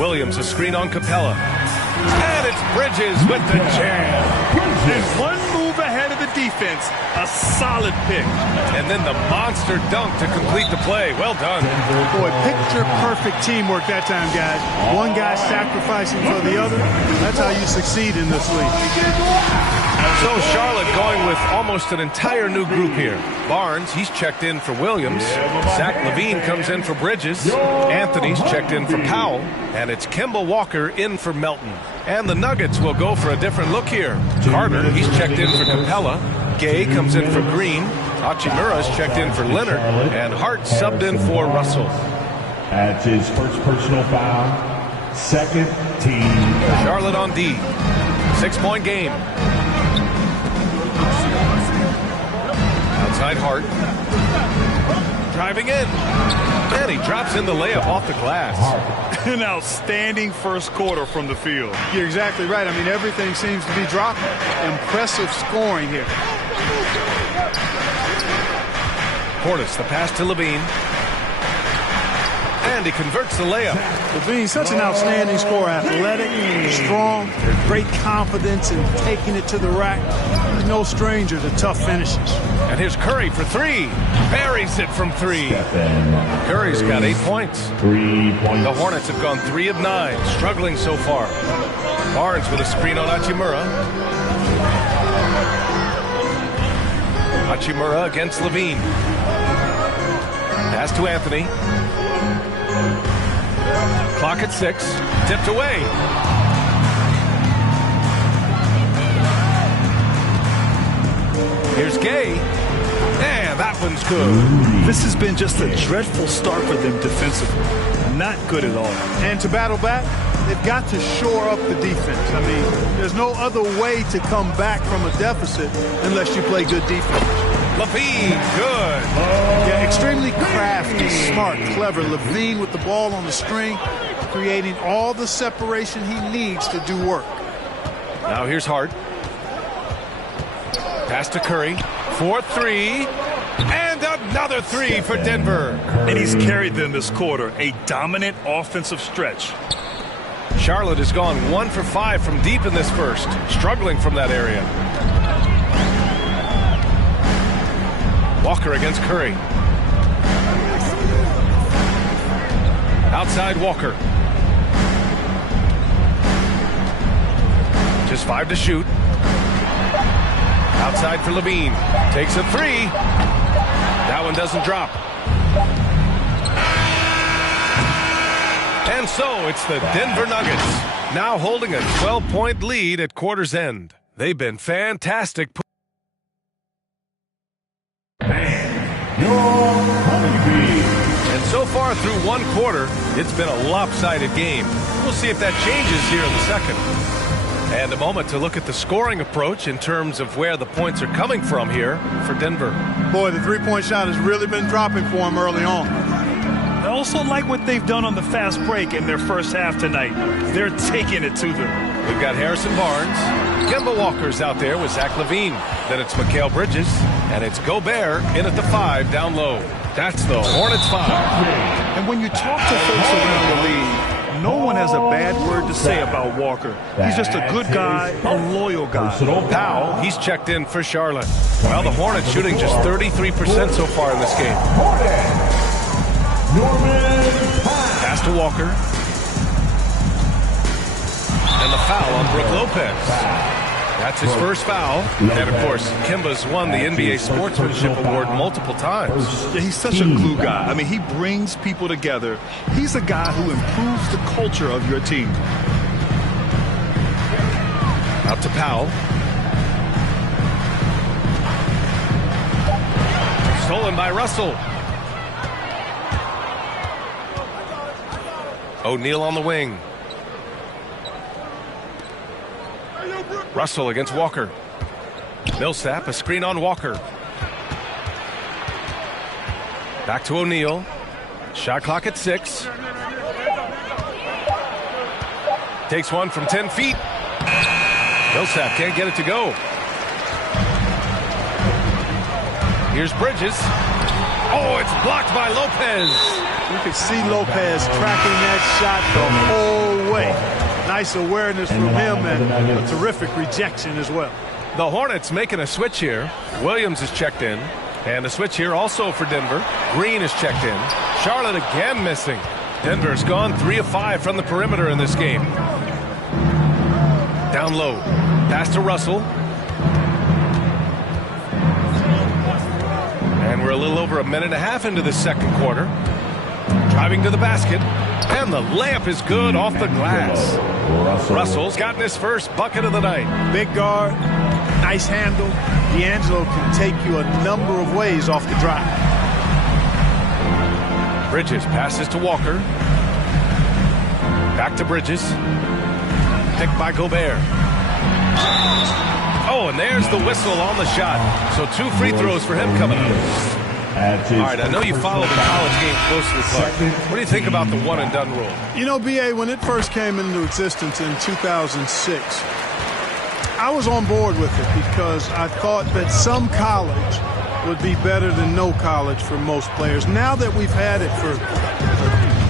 Williams, a screen on Capella. And it's Bridges with the jam. And one move ahead of the defense. A solid pick. And then the monster dunk to complete the play. Well done. Boy, picture-perfect teamwork that time, guys. One guy sacrificing for the other. That's how you succeed in this league. So Charlotte going with almost an entire new group here. Barnes, he's checked in for Williams. Zach LaVine comes in for Bridges. Anthony's checked in for Powell. And it's Kemba Walker in for Melton. And the Nuggets will go for a different look here. Carter, he's checked in for Capella. Gay comes in for Green. Hachimura's checked in for Leonard. And Hart subbed in for Russell. That's his first personal foul. Second team. Charlotte on D. 6-point game. Outside Hart. Driving in. And he drops in the layup off the glass. An outstanding first quarter from the field. You're exactly right. I mean, everything seems to be dropping. Impressive scoring here. Portis, the pass to LaVine. And he converts the layup. LaVine, such an outstanding scorer. Athletic, strong, great confidence in taking it to the rack. He's no stranger to tough finishes. And here's Curry for three. Buries it from three. Curry's got 8 points. 3 points. The Hornets have gone 3 of 9, struggling so far. Barnes with a screen on Hachimura. Hachimura against LaVine. Pass to Anthony. Clock at 6. Tipped away. Here's Gay. And that one's good. This has been just a dreadful start for them defensively. Not good at all. And to battle back, they've got to shore up the defense. I mean, there's no other way to come back from a deficit unless you play good defense. LaVine, good. Yeah, extremely crafty, smart, clever. LaVine with the ball on the string, creating all the separation he needs to do work. Now here's Hart. Pass to Curry. 4-3. And another 3 for Denver. And he's carried them this quarter. A dominant offensive stretch. Charlotte has gone 1 for 5 from deep in this first. Struggling from that area. Walker against Curry. Outside Walker. Just 5 to shoot. Outside for LaVine. Takes a 3. That one doesn't drop. And so it's the Denver Nuggets now holding a 12-point lead at quarter's end. They've been fantastic. And so far through one quarter, it's been a lopsided game. We'll see if that changes here in the second. And a moment to look at the scoring approach in terms of where the points are coming from here for Denver. Boy, the three-point shot has really been dropping for him early on. I also like what they've done on the fast break in their first half tonight. They're taking it to them. We've got Harrison Barnes. Kemba Walker's out there with Zach LaVine. Then it's Mikal Bridges. And it's Gobert in at the 5 down low. That's the Hornets 5. And when you talk to folks around the league, no one has a bad word to say about Walker. He's just a good guy, a loyal guy. Powell, he's checked in for Charlotte. Well, the Hornets shooting just 33% so far in this game. Pass to Walker. And the foul on Brook Lopez. That's his first foul. And, of course, Kemba's won the NBA Sportsmanship Award multiple times. Yeah, he's such a glue guy. I mean, he brings people together. He's a guy who improves the culture of your team. Out to Powell. Stolen by Russell. O'Neal on the wing. Russell against Walker. Millsap, a screen on Walker. Back to O'Neal. Shot clock at 6. Takes one from 10 feet. Millsap can't get it to go. Here's Bridges. Oh, it's blocked by Lopez. You can see Lopez tracking that shot the whole way. Nice awareness from him and a terrific rejection as well. The Hornets making a switch here. Williams is checked in. And a switch here also for Denver. Green is checked in. Charlotte again missing. Denver's gone 3 of 5 from the perimeter in this game. Down low. Pass to Russell. And we're a little over a minute and a half into the second quarter. Driving to the basket. And the layup is good off the glass. Russell's gotten his first bucket of the night. Big guard, nice handle. D'Angelo can take you a number of ways off the drive. Bridges passes to Walker. Back to Bridges. Picked by Gobert. Oh, and there's the whistle on the shot. So 2 free throws for him coming up. All right, I know you follow the college game closely, Clark. What do you think about the one-and-done rule? You know, B.A., when it first came into existence in 2006, I was on board with it because I thought that some college would be better than no college for most players. Now that we've had it for a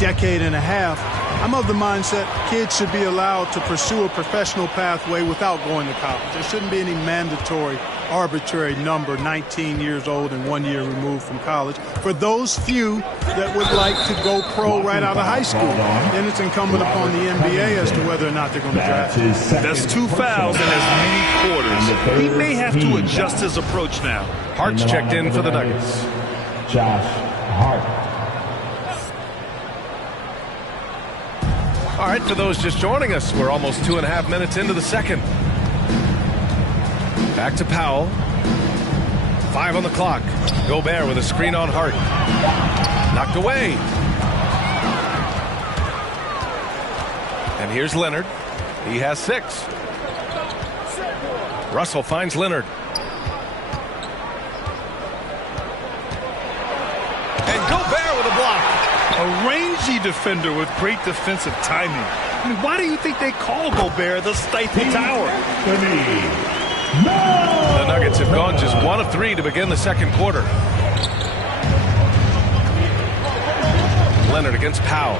decade and a half, I'm of the mindset kids should be allowed to pursue a professional pathway without going to college. There shouldn't be any mandatory, arbitrary number, 19 years old and 1 year removed from college. For those few that would like to go pro right out of high school, then it's incumbent upon the NBA as to whether or not they're going to draft. That's 2 fouls in as many quarters. He may have to adjust his approach now. Hart's checked in for the Nuggets. Josh Hart. All right, for those just joining us, we're almost 2.5 minutes into the second. Back to Powell. 5 on the clock. Gobert with a screen on Hart. Knocked away. And here's Leonard. He has 6. Russell finds Leonard. And Gobert with a block. A rangy defender with great defensive timing. I mean, why do you think they call Gobert the Stifle Tower? The Nuggets have gone just 1 of 3 to begin the second quarter. Leonard against Powell.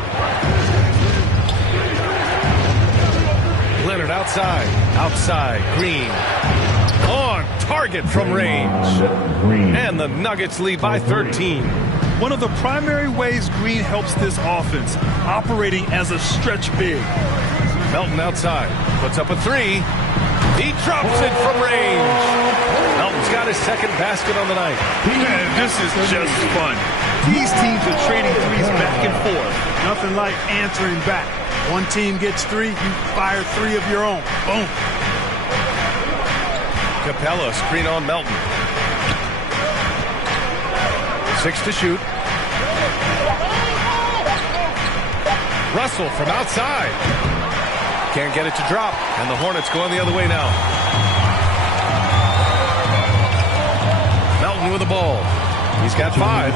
Leonard outside. Outside. Green. On target from range. And the Nuggets lead by 13. One of the primary ways Green helps this offense, operating as a stretch big. Melton outside. Puts up a 3. He drops it from range. Melton's got his second basket on the night. Man, this is just fun. These teams are trading threes back and forth. Nothing like answering back. One team gets 3, you fire 3 of your own. Boom. Capella, screen on Melton. 6 to shoot. Russell from outside. Can't get it to drop. And the Hornets going the other way now. Melton with the ball. He's got 5.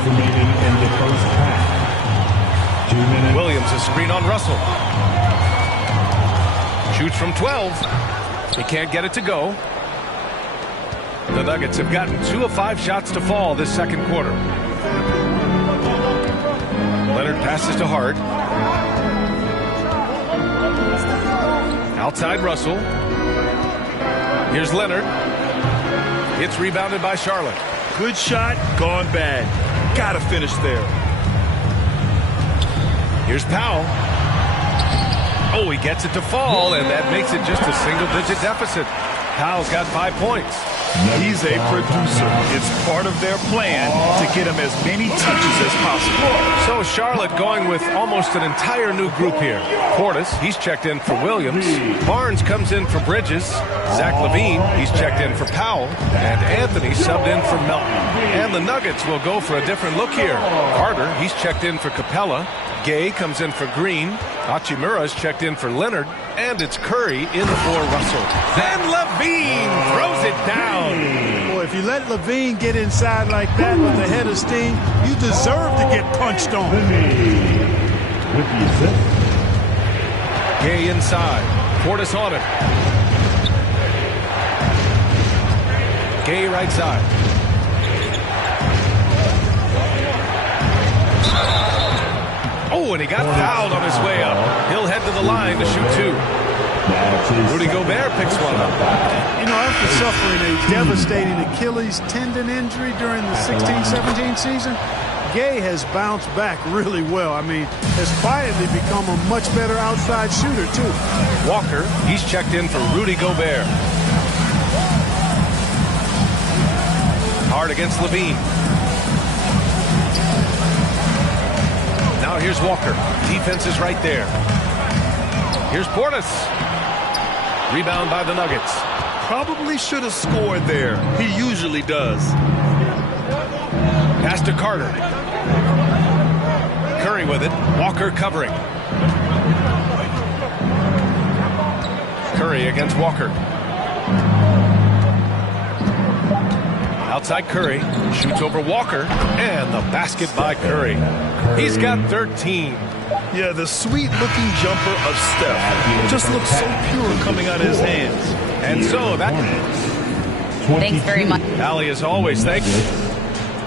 Williams, a screen on Russell. Shoots from 12. He can't get it to go. The Nuggets have gotten 2 of 5 shots to fall this second quarter. Leonard passes to Hart. Outside Russell. Here's Leonard. It's rebounded by Charlotte. Good shot, gone bad. Gotta finish there. Here's Powell. Oh, he gets it to fall, and that makes it just a single-digit deficit. Powell's got 5 points. He's a producer. It's part of their plan to get him as many touches as possible. So Charlotte going with almost an entire new group here. Portis, he's checked in for Williams. Barnes comes in for Bridges. Zach LaVine, he's checked in for Powell. And Anthony subbed in for Melton. And the Nuggets will go for a different look here. Carter, he's checked in for Capella. Gay comes in for Green. Hachimura's checked in for Leonard. And it's Curry in for Russell. Then LaVine throws it down. Boy, if you let LaVine get inside like that with the head of steam, you deserve to get punched on. With the assist. Gay inside. Portis on him. Gay right side. Oh, and he got fouled on his way up. He'll head to the line to shoot 2. Rudy Gobert picks one up. You know, after suffering a devastating Achilles tendon injury during the 16-17 season, Gay has bounced back really well. I mean, has quietly become a much better outside shooter, too. Walker, he's checked in for Rudy Gobert. Hard against Levine. Now here's Walker. Defense is right there. Here's Portis. Rebound by the Nuggets. Probably should have scored there. He usually does. Pass to Carter. Curry with it. Walker covering. Curry against Walker. Outside Curry. Shoots over Walker. And the basket by Curry. He's got 13. Yeah, the sweet-looking jumper of Steph just looks so pure coming out of his hands. And so that... Thanks very much. Allie, as always, thank you.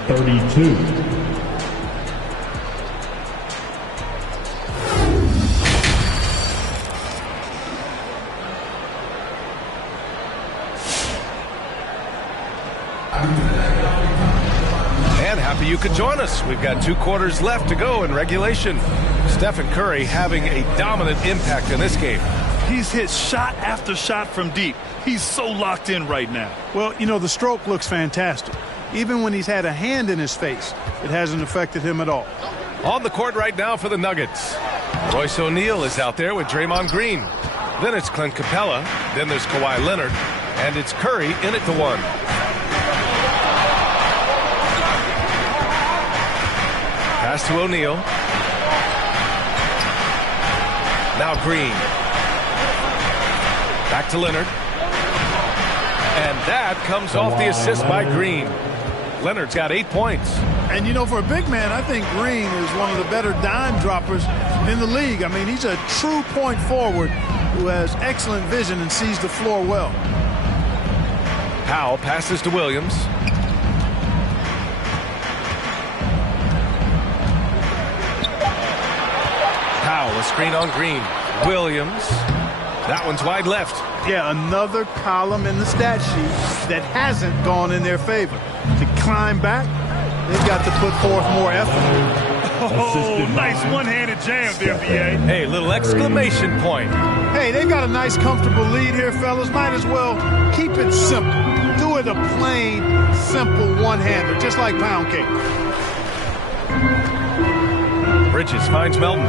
32. And happy you could join us. We've got 2 quarters left to go in regulation. Stephen Curry having a dominant impact in this game. He's hit shot after shot from deep. He's so locked in right now. Well, you know, the stroke looks fantastic. Even when he's had a hand in his face, it hasn't affected him at all. On the court right now for the Nuggets. Royce O'Neal is out there with Draymond Green. Then it's Clint Capella. Then there's Kawhi Leonard. And it's Curry in it to 1. Pass to O'Neal. Now Green. Back to Leonard. And that comes off the assist by Green. Leonard's got 8 points. And, you know, for a big man, I think Green is one of the better dime droppers in the league. I mean, he's a true point forward who has excellent vision and sees the floor well. Powell passes to Williams. Powell, a screen on Green. Williams. That one's wide left. Yeah, another column in the stat sheet that hasn't gone in their favor. To climb back, they've got to put forth more effort. Oh, nice one-handed jam there, B.A. Hey, little exclamation point. Hey, they've got a nice, comfortable lead here, fellas. Might as well keep it simple. Do it a plain, simple one-hander, just like pound cake. Bridges finds Melton.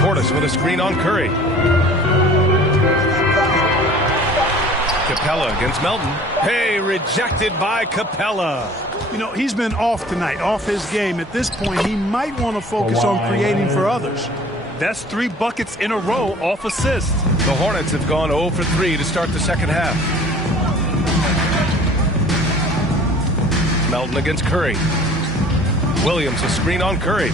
Portis with a screen on Curry. Capella against Melton. Hey, rejected by Capella. You know, he's been off tonight, off his game. At this point, he might want to focus on creating for others. That's 3 buckets in a row off assist. The Hornets have gone 0 for 3 to start the second half. Melton against Curry. Williams, a screen on Curry.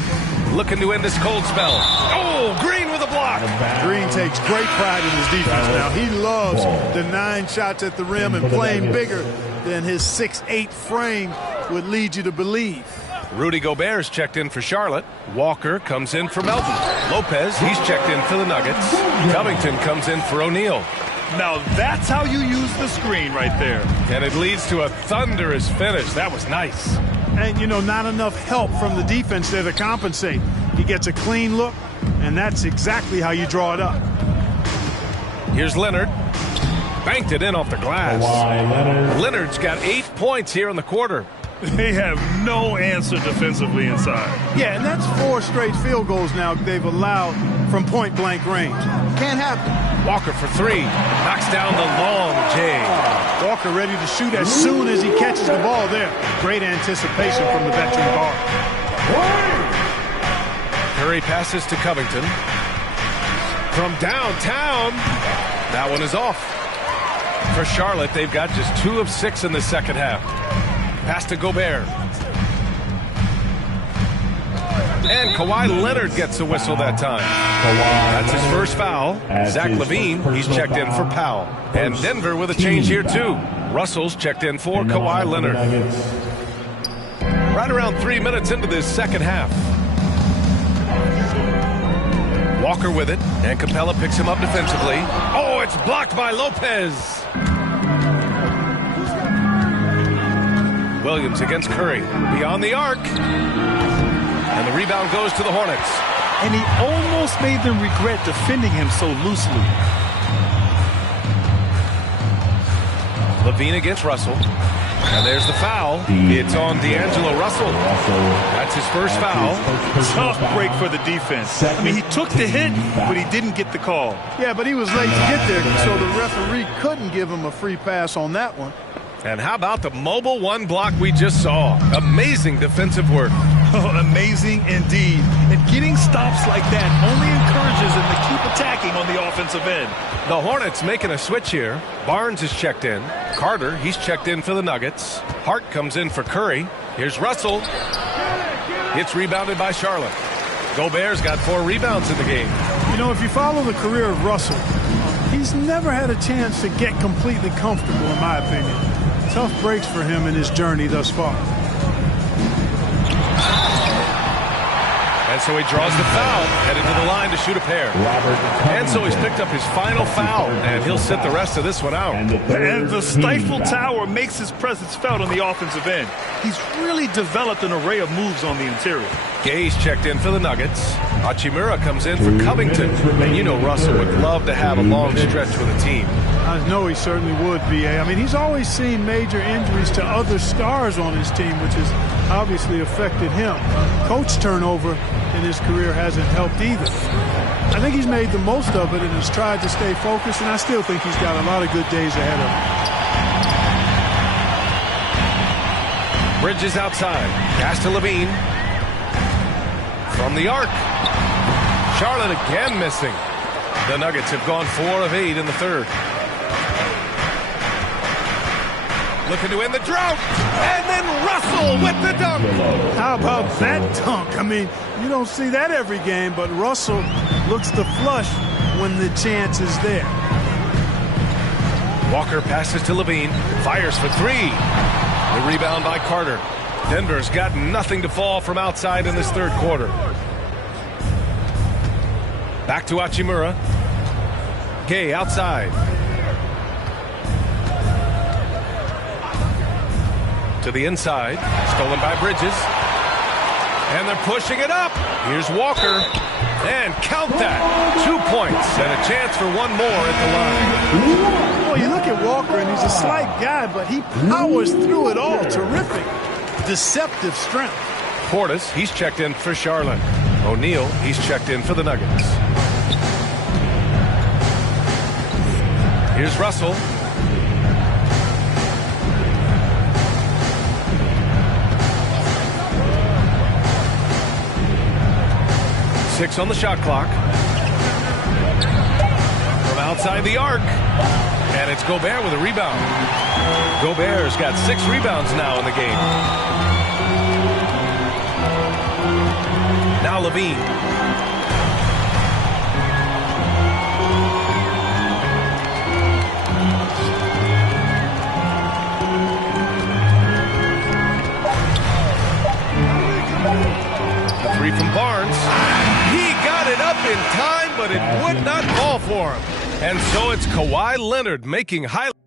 Looking to end this cold spell. Oh, Green with a block. Green takes great pride in his defense now. He loves denying shots at the rim and playing bigger than his 6'8" frame would lead you to believe. Rudy Gobert's checked in for Charlotte. Walker comes in for Melton. Lopez, he's checked in for the Nuggets. Covington comes in for O'Neal. Now that's how you use the screen right there. And it leads to a thunderous finish. That was nice. And, you know, not enough help from the defense there to compensate. He gets a clean look, and that's exactly how you draw it up. Here's Leonard. Banked it in off the glass. Leonard's got 8 points here in the quarter. They have no answer defensively inside. Yeah, and that's 4 straight field goals now they've allowed from point-blank range. Can't happen. Walker for 3. Knocks down the long J. Walker ready to shoot as soon as he catches the ball there. Great anticipation from the veteran guard. Curry passes to Covington. From downtown. That one is off. For Charlotte, they've got just 2 of 6 in the second half. Pass to Gobert. And Kawhi Leonard gets a whistle that time. That's his first foul. Zach LaVine, he's checked in for Powell. And Denver with a change here too. Russell's checked in for Kawhi Leonard. Right around 3 minutes into this second half. Walker with it, and Capella picks him up defensively. Oh, it's blocked by Lopez. Williams against Curry. Beyond the arc. And the rebound goes to the Hornets. And he almost made them regret defending him so loosely. LaVine against Russell. And there's the foul. It's on D'Angelo Russell. That's his first foul. Tough break for the defense. I mean, he took the hit, but he didn't get the call. Yeah, but he was late to get there, so the referee couldn't give him a free pass on that one. And how about the mobile one block we just saw? Amazing defensive work. Oh, amazing indeed. And getting stops like that only encourages him to keep attacking on the offensive end. The Hornets making a switch here. Barnes is checked in. Carter, he's checked in for the Nuggets. Hart comes in for Curry. Here's Russell. It's rebounded by Charlotte. Gobert's got 4 rebounds in the game. You know, if you follow the career of Russell, he's never had a chance to get completely comfortable, in my opinion. Tough breaks for him in his journey thus far. And so he draws the foul, headed to the line to shoot a pair. And so he's picked up his final foul, and he'll sit the rest of this one out. And the stifled tower makes his presence felt on the offensive end. He's really developed an array of moves on the interior. Gay's checked in for the Nuggets. Hachimura comes in for Covington. And you know Russell would love to have a long stretch with a team. I know he certainly would, B.A. I mean, he's always seen major injuries to other stars on his team, which has obviously affected him. Coach turnover in his career hasn't helped either. I think he's made the most of it and has tried to stay focused, and I still think he's got a lot of good days ahead of him. Bridges outside. Pass to LaVine. From the arc. Charlotte again missing. The Nuggets have gone 4 of 8 in the third. Looking to end the drought. And then Russell with the dunk. How about that dunk? I mean, you don't see that every game, but Russell looks to flush when the chance is there. Walker passes to LaVine. Fires for 3. The rebound by Carter. Denver's got nothing to fall from outside in this third quarter. Back to Hachimura. Gay outside. To the inside. Stolen by Bridges. And they're pushing it up. Here's Walker. And count that. 2 points and a chance for one more at the line. Boy, you look at Walker, and he's a slight guy, but he powers through it all. Terrific. Deceptive strength. Portis, he's checked in for Charlotte. O'Neal, he's checked in for the Nuggets. Here's Russell. Six on the shot clock. From outside the arc. And it's Gobert with a rebound. Gobert's got 6 rebounds now in the game. Now LaVine. The 3 from Barnes. He got it up in time, but it would not fall for him. And so it's Kawhi Leonard making highlights.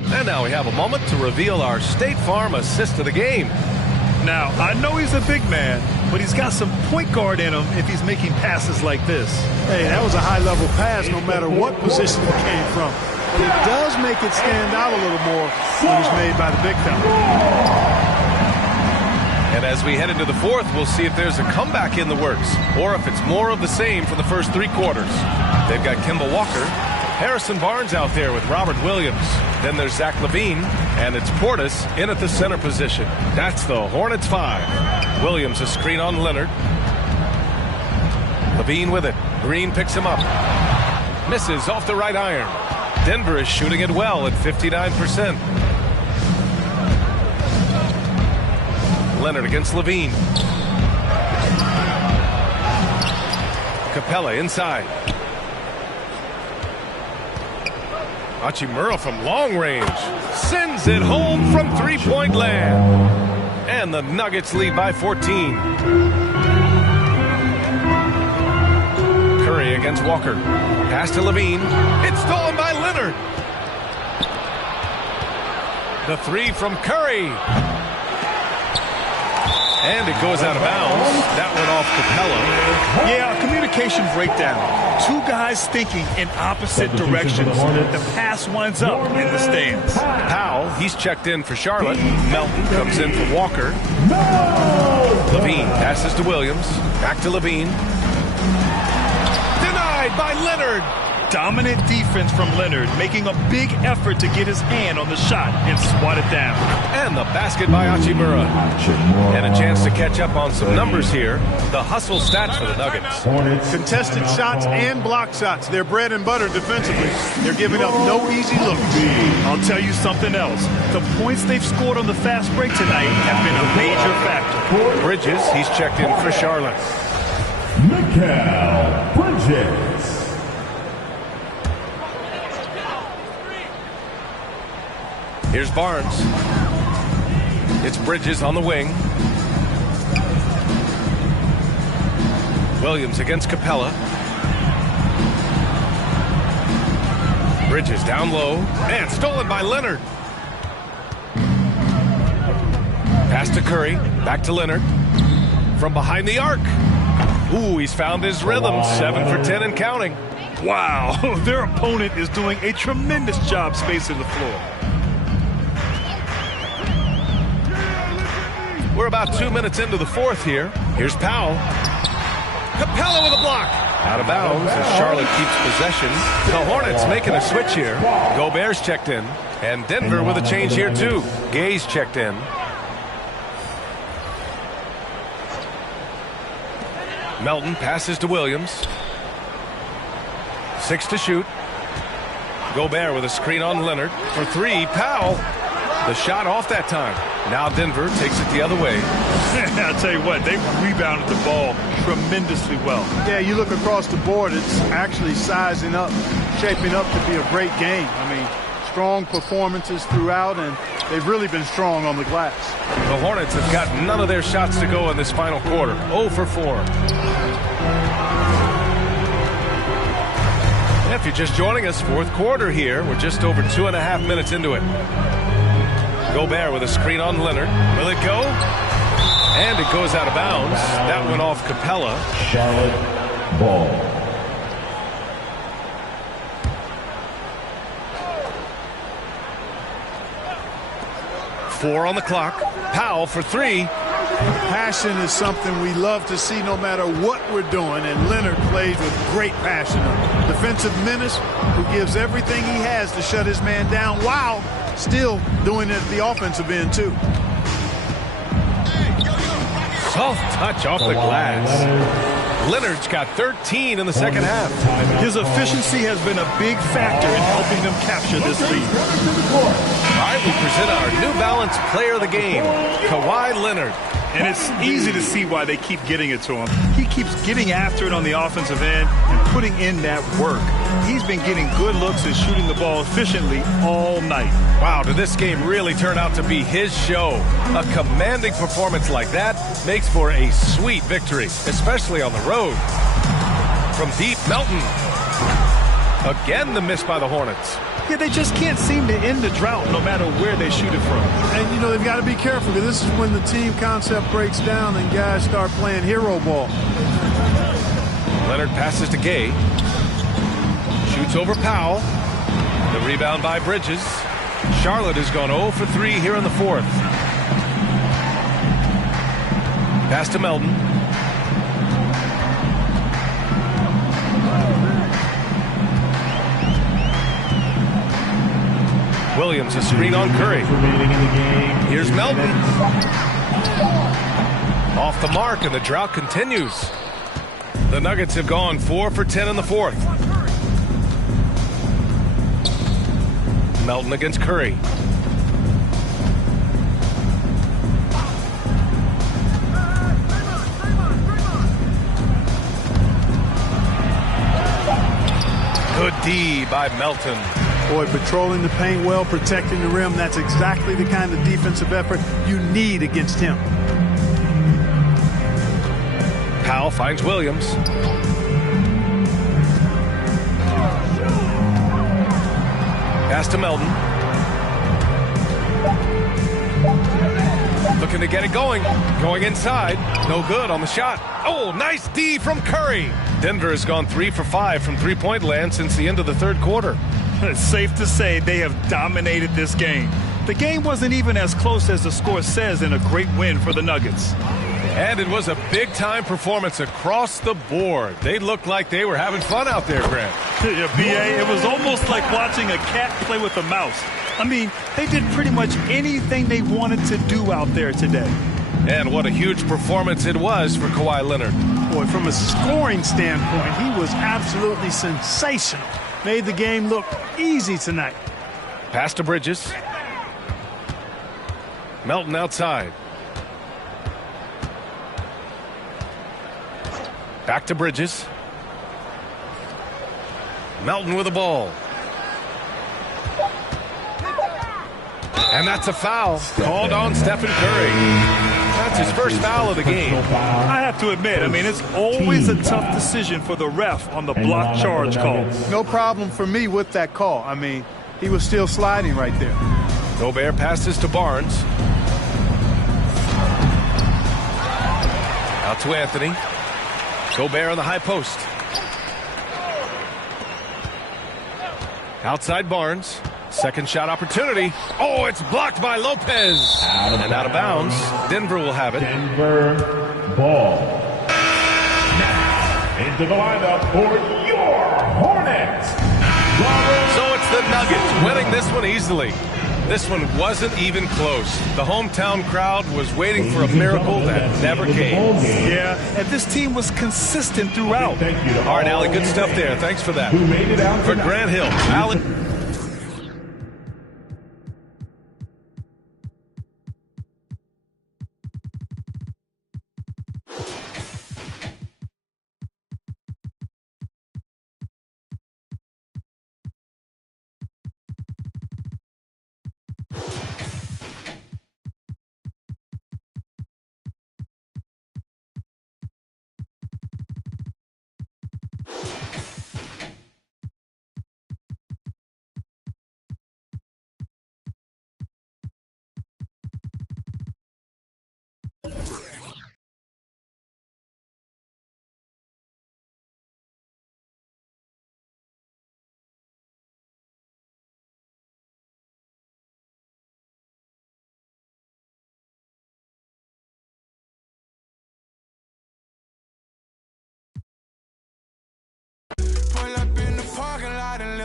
And now we have a moment to reveal our State Farm assist of the game. Now, I know he's a big man, but he's got some point guard in him if he's making passes like this. Hey, that was a high-level pass no matter what position it came from. But it does make it stand out a little more when it's made by the big fella. And as we head into the fourth, we'll see if there's a comeback in the works or if it's more of the same for the first 3 quarters. They've got Kemba Walker, Harrison Barnes out there with Robert Williams. Then there's Zach LaVine, and it's Portis in at the center position. That's the Hornets 5. Williams a screen on Leonard. LaVine with it. Green picks him up. Misses off the right iron. Denver is shooting it well at 59%. Leonard against Levine. Capella inside. Hachimura from long range sends it home from three-point land. And the Nuggets lead by 14. Curry against Walker. Pass to Levine. It's stolen by Leonard. The three from Curry. And it goes out of bounds. That went off Capella. Yeah, communication breakdown. Two guys thinking in opposite directions. The pass winds up in the stands. Powell, he's checked in for Charlotte. Melton comes in for Walker. Levine passes to Williams. Back to Levine. Denied by Leonard. Dominant defense from Leonard, making a big effort to get his hand on the shot and swat it down. And the basket by Hachimura. And a chance to catch up on some numbers here. The hustle stats for the Nuggets. Contested shots and block shots. They're bread and butter defensively. They're giving up no easy looks. I'll tell you something else. The points they've scored on the fast break tonight have been a major factor. Bridges, he's checked in for Charlotte. Mikal Bridges. Here's Barnes. It's Bridges on the wing. Williams against Capella. Bridges down low. And stolen by Leonard. Pass to Curry. Back to Leonard. From behind the arc. Ooh, he's found his rhythm. 7 for 10 and counting. Wow, their opponent is doing a tremendous job spacing the floor. We're about 2 minutes into the fourth here. Here's Powell. Capella with a block. Out of bounds as Charlotte keeps possession. The Hornets making a switch here. Gobert's checked in. And Denver with a change here too. Gay's checked in. Melton passes to Williams. 6 to shoot. Gobert with a screen on Leonard. For 3, Powell. The shot off that time. Now Denver takes it the other way. I'll tell you what, they've rebounded the ball tremendously well. Yeah, you look across the board, it's actually sizing up, shaping up to be a great game. I mean, strong performances throughout, and they've really been strong on the glass. The Hornets have got none of their shots to go in this final quarter. 0 for 4. If you're just joining us, fourth quarter here. We're just over 2.5 minutes into it. Gobert with a screen on Leonard. Will it go? And it goes out of bounds. That went off Capella. Charlotte ball. Four on the clock. Powell for 3. Passion is something we love to see no matter what we're doing, and Leonard plays with great passion. A defensive menace who gives everything he has to shut his man down while still doing it at the offensive end too. Soft touch off the glass. Leonard's got 13 in the second half. His efficiency has been a big factor in helping them capture this lead. All right, we present our New Balance player of the game, Kawhi Leonard. And it's easy to see why they keep getting it to him. He keeps getting after it on the offensive end and putting in that work. He's been getting good looks and shooting the ball efficiently all night. Wow, did this game really turn out to be his show? A commanding performance like that makes for a sweet victory, especially on the road. From deep, Melton. Again, the miss by the Hornets. Yeah, they just can't seem to end the drought no matter where they shoot it from. And, you know, they've got to be careful because this is when the team concept breaks down and guys start playing hero ball. Leonard passes to Gay. Shoots over Powell. The rebound by Bridges. Charlotte has gone 0 for 3 here in the fourth. Pass to Melton. Williams, a screen on Curry. Here's Melton. Off the mark, and the drought continues. The Nuggets have gone 4 for 10 in the fourth. Melton against Curry. Good D by Melton. Boy, patrolling the paint well, protecting the rim. That's exactly the kind of defensive effort you need against him. Powell finds Williams. Pass to Melton. Looking to get it going. Going inside. No good on the shot. Oh, nice D from Curry. Denver has gone 3 for 5 from three-point land since the end of the third quarter. It's safe to say they have dominated this game. The game wasn't even as close as the score says in a great win for the Nuggets. And it was a big-time performance across the board. They looked like they were having fun out there, Grant. Yeah, B.A., it was almost like watching a cat play with a mouse. I mean, they did pretty much anything they wanted to do out there today. And what a huge performance it was for Kawhi Leonard. Boy, from a scoring standpoint, he was absolutely sensational. Made the game look easy tonight. Pass to Bridges. Melton outside. Back to Bridges. Melton with the ball. And that's a foul called on Stephen Curry. That's his first foul of the game. I have to admit, I mean, it's always a tough decision for the ref on the block charge call. No problem for me with that call. I mean, he was still sliding right there. Gobert passes to Barnes. Out to Anthony. Gobert on the high post. Outside Barnes. Second shot opportunity. Oh, it's blocked by Lopez. And out of bounds. Denver will have it. Denver ball. Now into the lineup for your Hornets. So it's the Nuggets winning this one easily. This one wasn't even close. The hometown crowd was waiting for a miracle that never came. Yeah, and this team was consistent throughout. All right, Allie, good stuff there. Thanks for that. Who made it out for Grant Hill, Allie.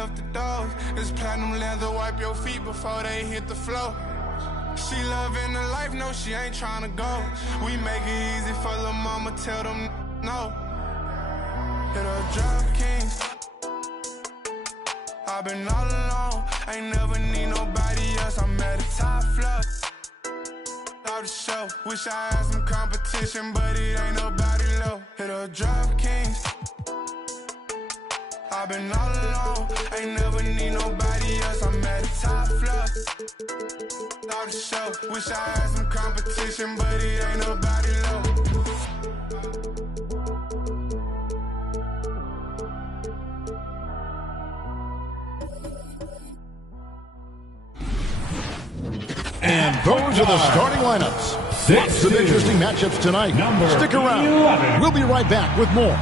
The doors. This platinum leather, wipe your feet before they hit the floor. She loving the life, no, she ain't trying to go. We make it easy for the mama, tell them no. Hit a drop kings. I've been all alone, ain't never need nobody else. I'm at the top floor. Off the show, wish I had some competition, but it ain't nobody low. Hit a drop kings. I've been all alone, ain't never need nobody else. I'm at the top floor. Off the show, wish I had some competition, but it ain't nobody low. And those are the starting lineups. Lots of interesting matchups tonight. Stick around. 11. We'll be right back with more.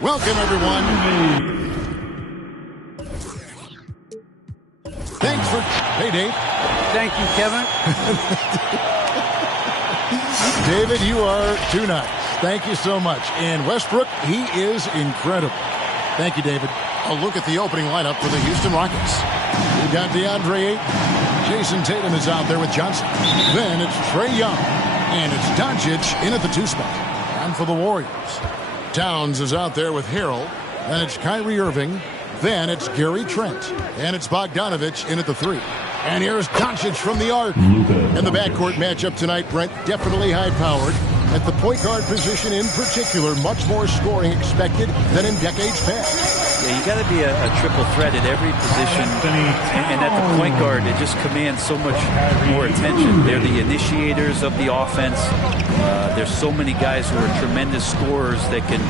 Welcome, everyone. Thanks for... Hey, Dave. Thank you, Kevin. David, you are too nice. Thank you so much. And Westbrook, he is incredible. Thank you, David. A look at the opening lineup for the Houston Rockets. We've got DeAndre Ayton. Jason Tatum is out there with Johnson. Then it's Trae Young. And it's Doncic in at the 2 spot. And for the Warriors, Towns is out there with Harrell. Then it's Kyrie Irving. Then it's Gary Trent. And it's Bogdanovich in at the 3. And here's Doncic from the arc. And the backcourt matchup tonight, Brent, definitely high-powered. At the point guard position in particular, much more scoring expected than in decades past. Yeah, you got to be a triple threat at every position, and at the point guard, it just commands so much more attention. They're the initiators of the offense. There's so many guys who are tremendous scorers that can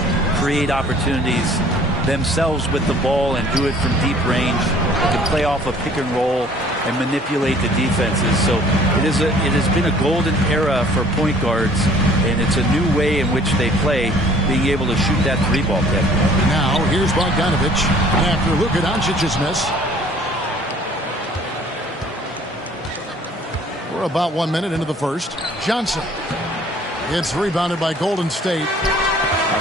create opportunities themselves with the ball and do it from deep range. They can play off a pick and roll and manipulate the defenses. So it has been a golden era for point guards, and it's a new way in which they play, being able to shoot that three-ball kick. Now here's Bogdanovic after Luka Doncic's miss. We're about 1 minute into the first. Johnson. It's rebounded by Golden State.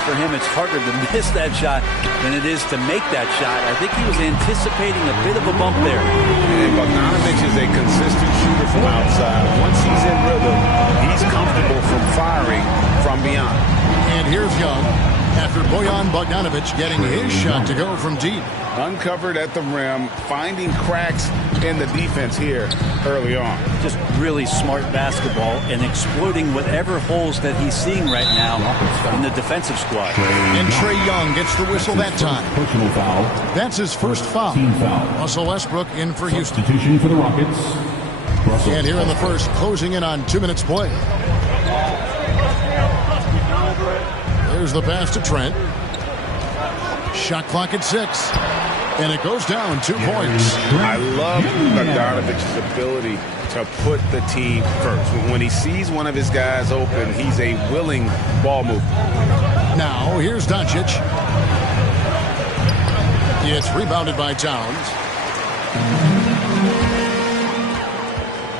For him, it's harder to miss that shot than it is to make that shot. I think he was anticipating a bit of a bump there. And Bogdanovic is a consistent shooter from outside. Once he's in rhythm, he's comfortable from firing from beyond. And here's Young after Bojan Bogdanovic getting his shot to go from deep. Uncovered at the rim, finding cracks in the defense here early on. Just really smart basketball and exploiting whatever holes that he's seeing right now in the defensive squad. And Trae Young gets the whistle that time. Personal foul. That's his first foul. Team foul. Russell Westbrook in for Houston. Substitution for the Rockets. Russell. And here in the first, closing in on 2 minutes play. There's the pass to Trent. Shot clock at 6. And it goes down 2 points. I love Bogdanovic's ability to put the team first. When he sees one of his guys open, he's a willing ball mover. Now, here's Doncic. It's rebounded by Towns.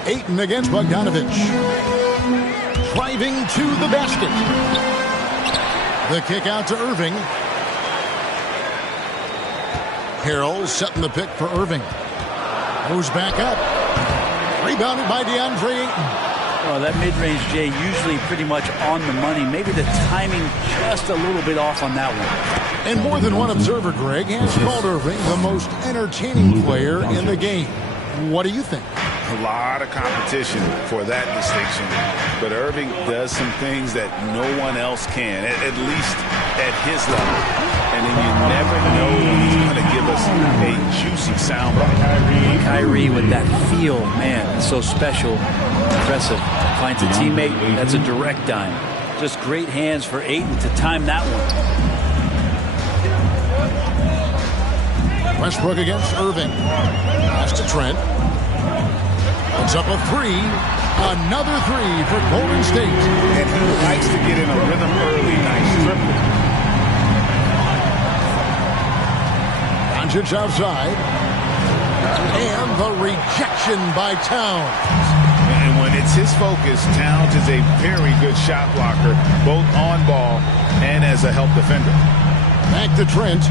Ayton against Bogdanovic. Driving to the basket. The kick out to Irving. Harrell setting the pick for Irving. Goes back up. Rebounded by DeAndre Ayton. Well, that mid-range, Jay, usually pretty much on the money. Maybe the timing just a little bit off on that one. And more than one observer, Greg, has called Irving the most entertaining player in the game. What do you think? A lot of competition for that distinction. But Irving does some things that no one else can, at least at his level. And then you never know when he's going to give us a juicy soundbite. Kyrie with that feel, man, it's so special, impressive. Finds a teammate, that's a direct dime. Just great hands for Ayton to time that one. Westbrook against Irving. Pass to Trent. Puts up a 3. Another 3 for Golden State. And he likes to get in a rhythm early. Nice triple. Doncic outside. And the rejection by Towns. And when it's his focus, Towns is a very good shot blocker, both on ball and as a help defender. Back to Trent.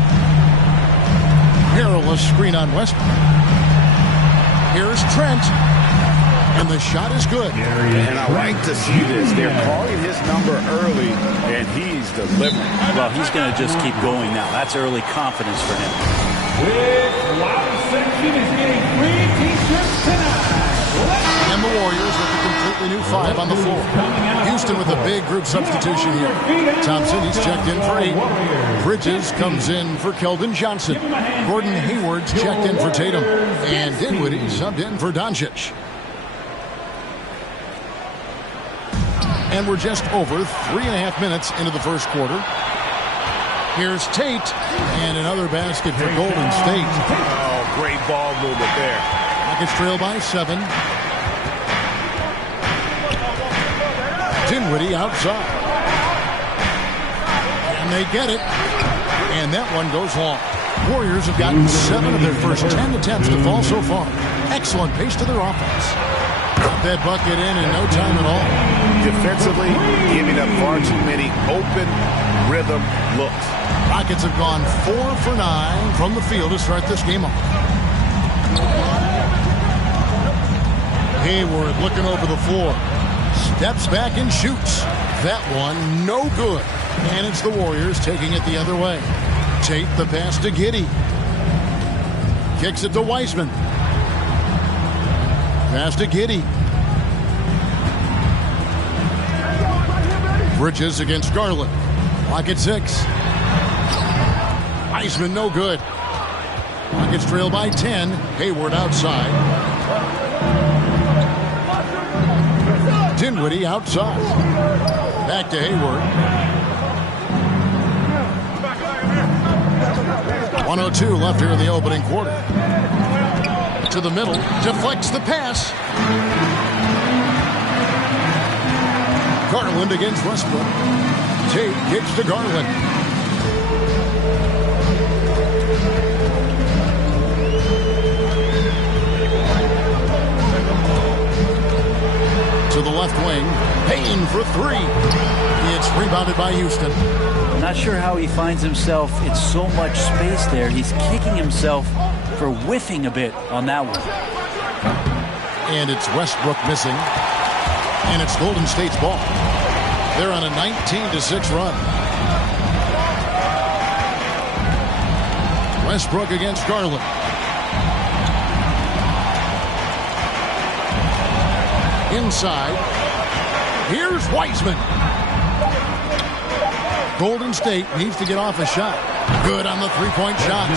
Perilous screen on Westbrook. Here's Trent. And the shot is good. And I like to see this. They're calling his number early, and he's delivering. Well, he's going to just keep going now. That's early confidence for him. And the Warriors with a completely new 5 on the floor. Houston with a big group substitution here. Thompson, he's checked in for 8. Bridges comes in for Keldon Johnson. Gordon Hayward's checked in for Tatum. And Dinwiddie subbed in for Doncic. And we're just over 3.5 minutes into the first quarter. Here's Tate, and another basket for Golden State. Oh, great ball movement there. Rockets trail by 7. Dinwiddie outside. And they get it. And that one goes long. Warriors have gotten 7 of their first 10 attempts to fall so far. Excellent pace to their offense. Got that bucket in no time at all. Defensively, giving up far too many open rhythm looks. Rockets have gone 4 for 9 from the field to start this game off. Hayward looking over the floor. Steps back and shoots. That one no good. And it's the Warriors taking it the other way. Tate the pass to Giddey. Kicks it to Wiseman. Pass to Giddey. Bridges against Garland. Clock at 6. Wiseman, no good. Rockets trail by 10. Hayward outside. Dinwiddie outside. Back to Hayward. 1:02 left here in the opening quarter. To the middle. Deflects the pass. Garland against Westbrook. Tate kicks to Garland. To the left wing. Payne for three. It's rebounded by Houston. I'm not sure how he finds himself in so much space there. He's kicking himself for whiffing a bit on that one. And it's Westbrook missing. And it's Golden State's ball. They're on a 19-6 run. Westbrook against Garland. Inside. Here's Wiseman. Golden State needs to get off a shot. Good on the three-point shot.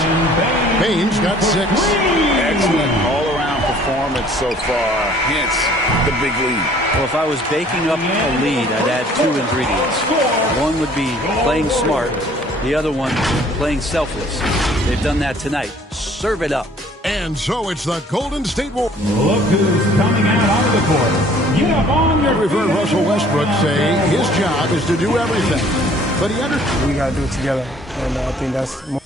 Payne's got 6. Excellent all-around performance so far. Hence the big lead. Well, if I was baking up a lead, I'd add 2 ingredients. One would be playing smart. The other one, playing selfless. They've done that tonight. Serve it up. And so it's the Golden State Warriors. Look who's coming out onto the court. Get up on your We've heard Russell Westbrook say his job is to do everything. But he understands. We got to do it together. And I think that's more.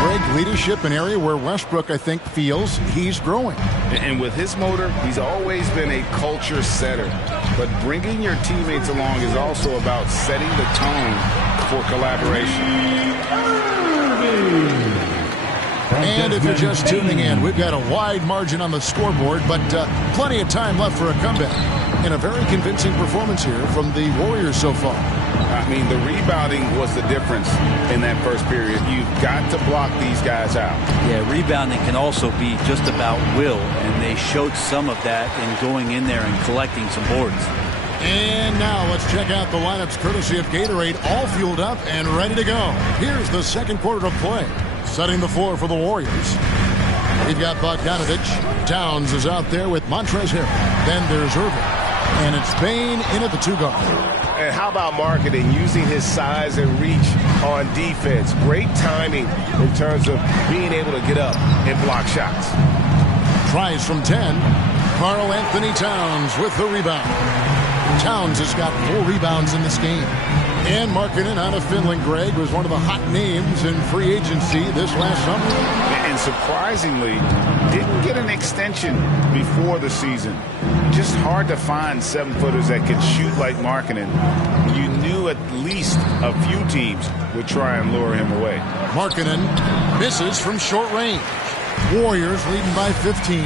Great leadership, an area where Westbrook, I think, feels he's growing. And with his motor, he's always been a culture setter. But bringing your teammates along is also about setting the tone for collaboration. And if you're just tuning in, we've got a wide margin on the scoreboard, but plenty of time left for a comeback. And a very convincing performance here from the Warriors so far. I mean, the rebounding was the difference in that first period. You've got to block these guys out. Yeah, rebounding can also be just about will, and they showed some of that in going in there and collecting some boards. And now let's check out the lineups courtesy of Gatorade, all fueled up and ready to go. Here's the second quarter of play. Setting the floor for the Warriors. We've got Bogdanovich. Towns is out there with Montrezl Harrell. Then there's Irving. And it's Payne in at the 2 guard. And how about marketing, using his size and reach on defense? Great timing in terms of being able to get up and block shots. Tries from 10. Karl Anthony Towns with the rebound. Towns has got 4 rebounds in this game. And Markkanen out of Finland, Greg, was one of the hot names in free agency this last summer. And surprisingly, didn't get an extension before the season. Just hard to find 7-footers that can shoot like Markkanen. You knew at least a few teams would try and lure him away. Markkanen misses from short range. Warriors leading by 15.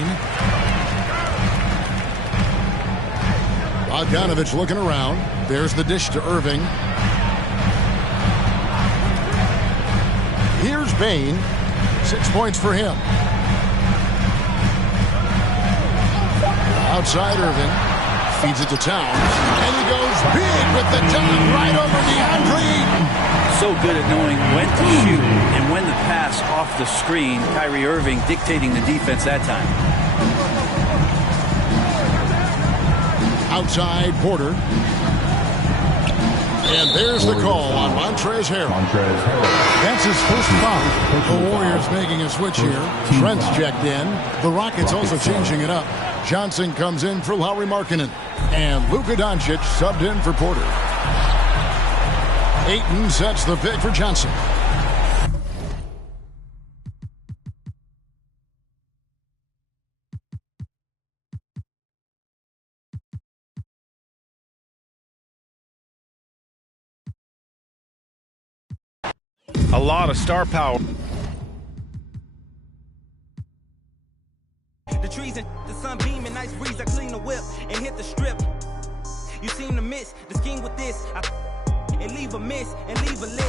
Bogdanovich looking around. There's the dish to Irving. Here's Payne. 6 points for him. Outside Irving. Feeds it to Towns. And he goes big with the dunk right over DeAndre Ayton. So good at knowing when to shoot and when to pass off the screen. Kyrie Irving dictating the defense that time. Outside Porter. And there's the call on Montrezl Harrell. That's his first foul. The Warriors making a switch here. Trent's checked in. The Rockets also changing it up. Johnson comes in for Lauri Markkanen. And Luka Doncic subbed in for Porter. Ayton sets the pick for Johnson. A lot of star power. The trees and the sun beaming, nice breeze. I clean the whip and hit the strip. You seem to miss the scheme with this. And leave a miss and leave a list.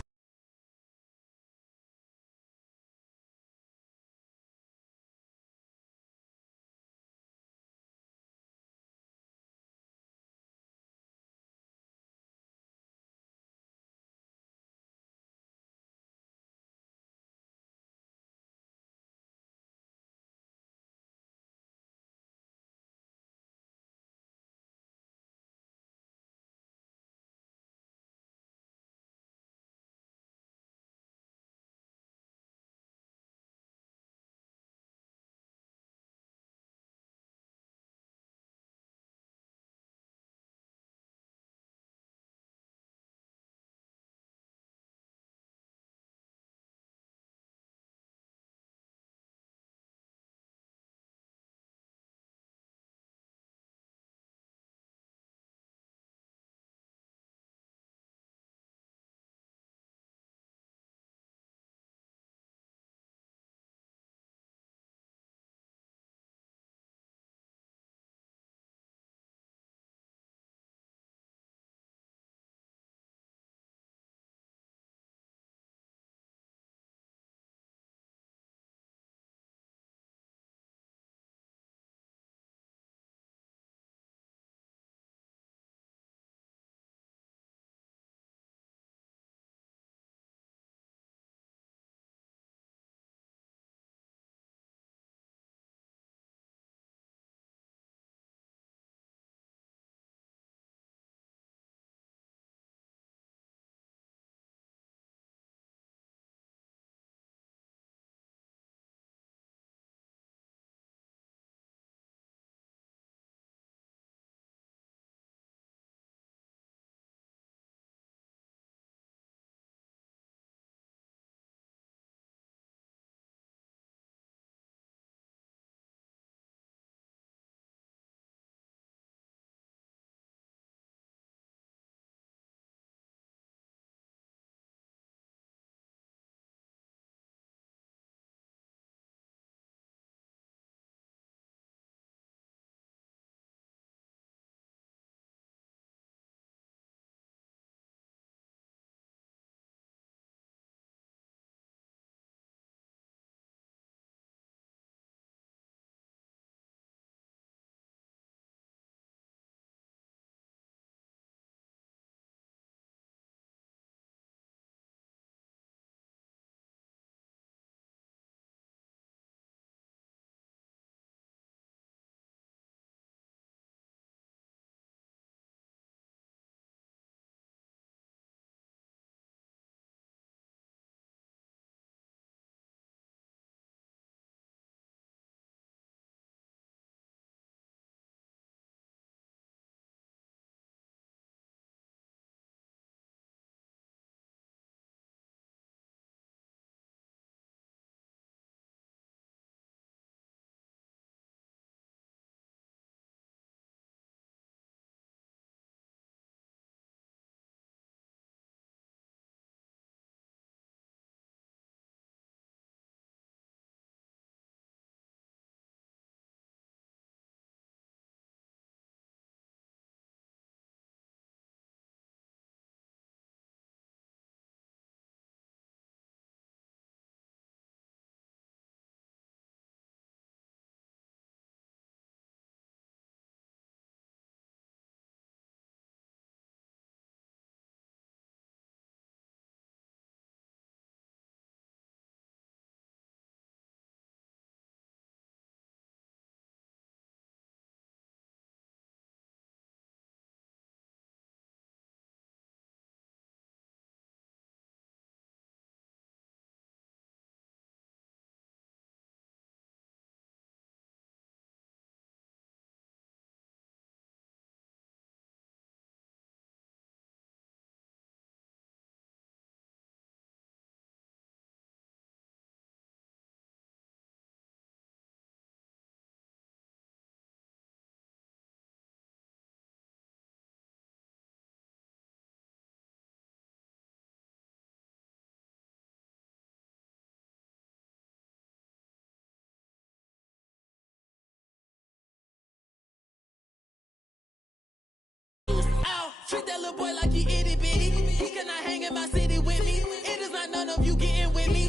Treat that little boy like he itty bitty. He cannot hang in my city with me. It is not none of you getting with me.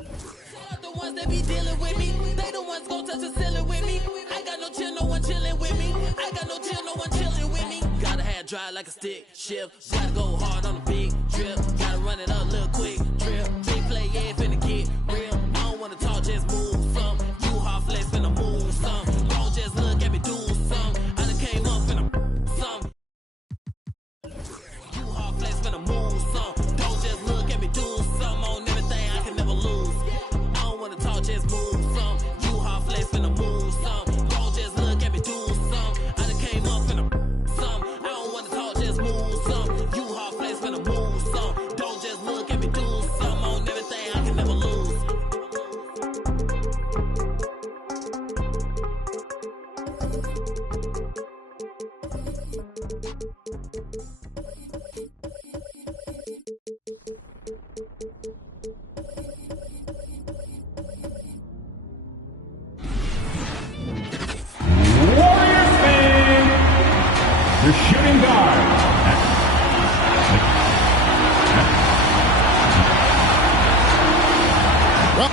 Shout out the ones that be dealing with me. They the ones gon' touch the ceiling with me. I got no chill, no one chilling with me. I got no chill, no one chilling with me. Gotta have dry like a stick shift. Gotta go hard on a big trip. Gotta run it up, little quick trip. Can't play, yeah, finna get real. I don't wanna talk, just move some. You hard flex, finna move some. Don't just look at me do some. I done came up finna some. You hard flex, finna move some. Don't just look at me do some. On everything I can never lose. I don't wanna talk, just move some. You hard flex, finna move some. Don't just look at me do some. I done came up finna some. I don't wanna talk, just move some. You hard flex, finna move some. Don't just look at me do some. On everything I can never lose. The shooting guard.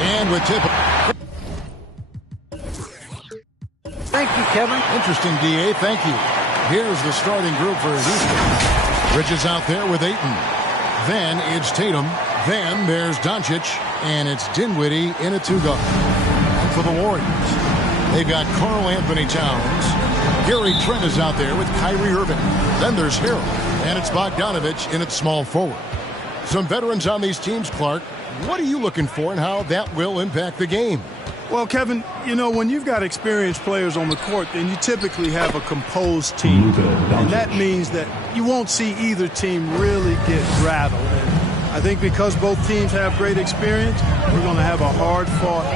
And with tip. Thank you, Kevin. Interesting, DA. Thank you. Here's the starting group for Houston. Bridges out there with Ayton. Then it's Tatum. Then there's Doncic. And it's Dinwiddie in a two-guard. And for the Warriors, they've got Karl Anthony Towns. Gary Trent is out there with Kyrie Irving. Then there's Harold. And it's Bogdanovich in at small forward. Some veterans on these teams, Clark. What are you looking for and how that will impact the game? Well, Kevin, you know, when you've got experienced players on the court, then you typically have a composed team. And that means that you won't see either team really get rattled. And I think because both teams have great experience, we're going to have a hard-fought,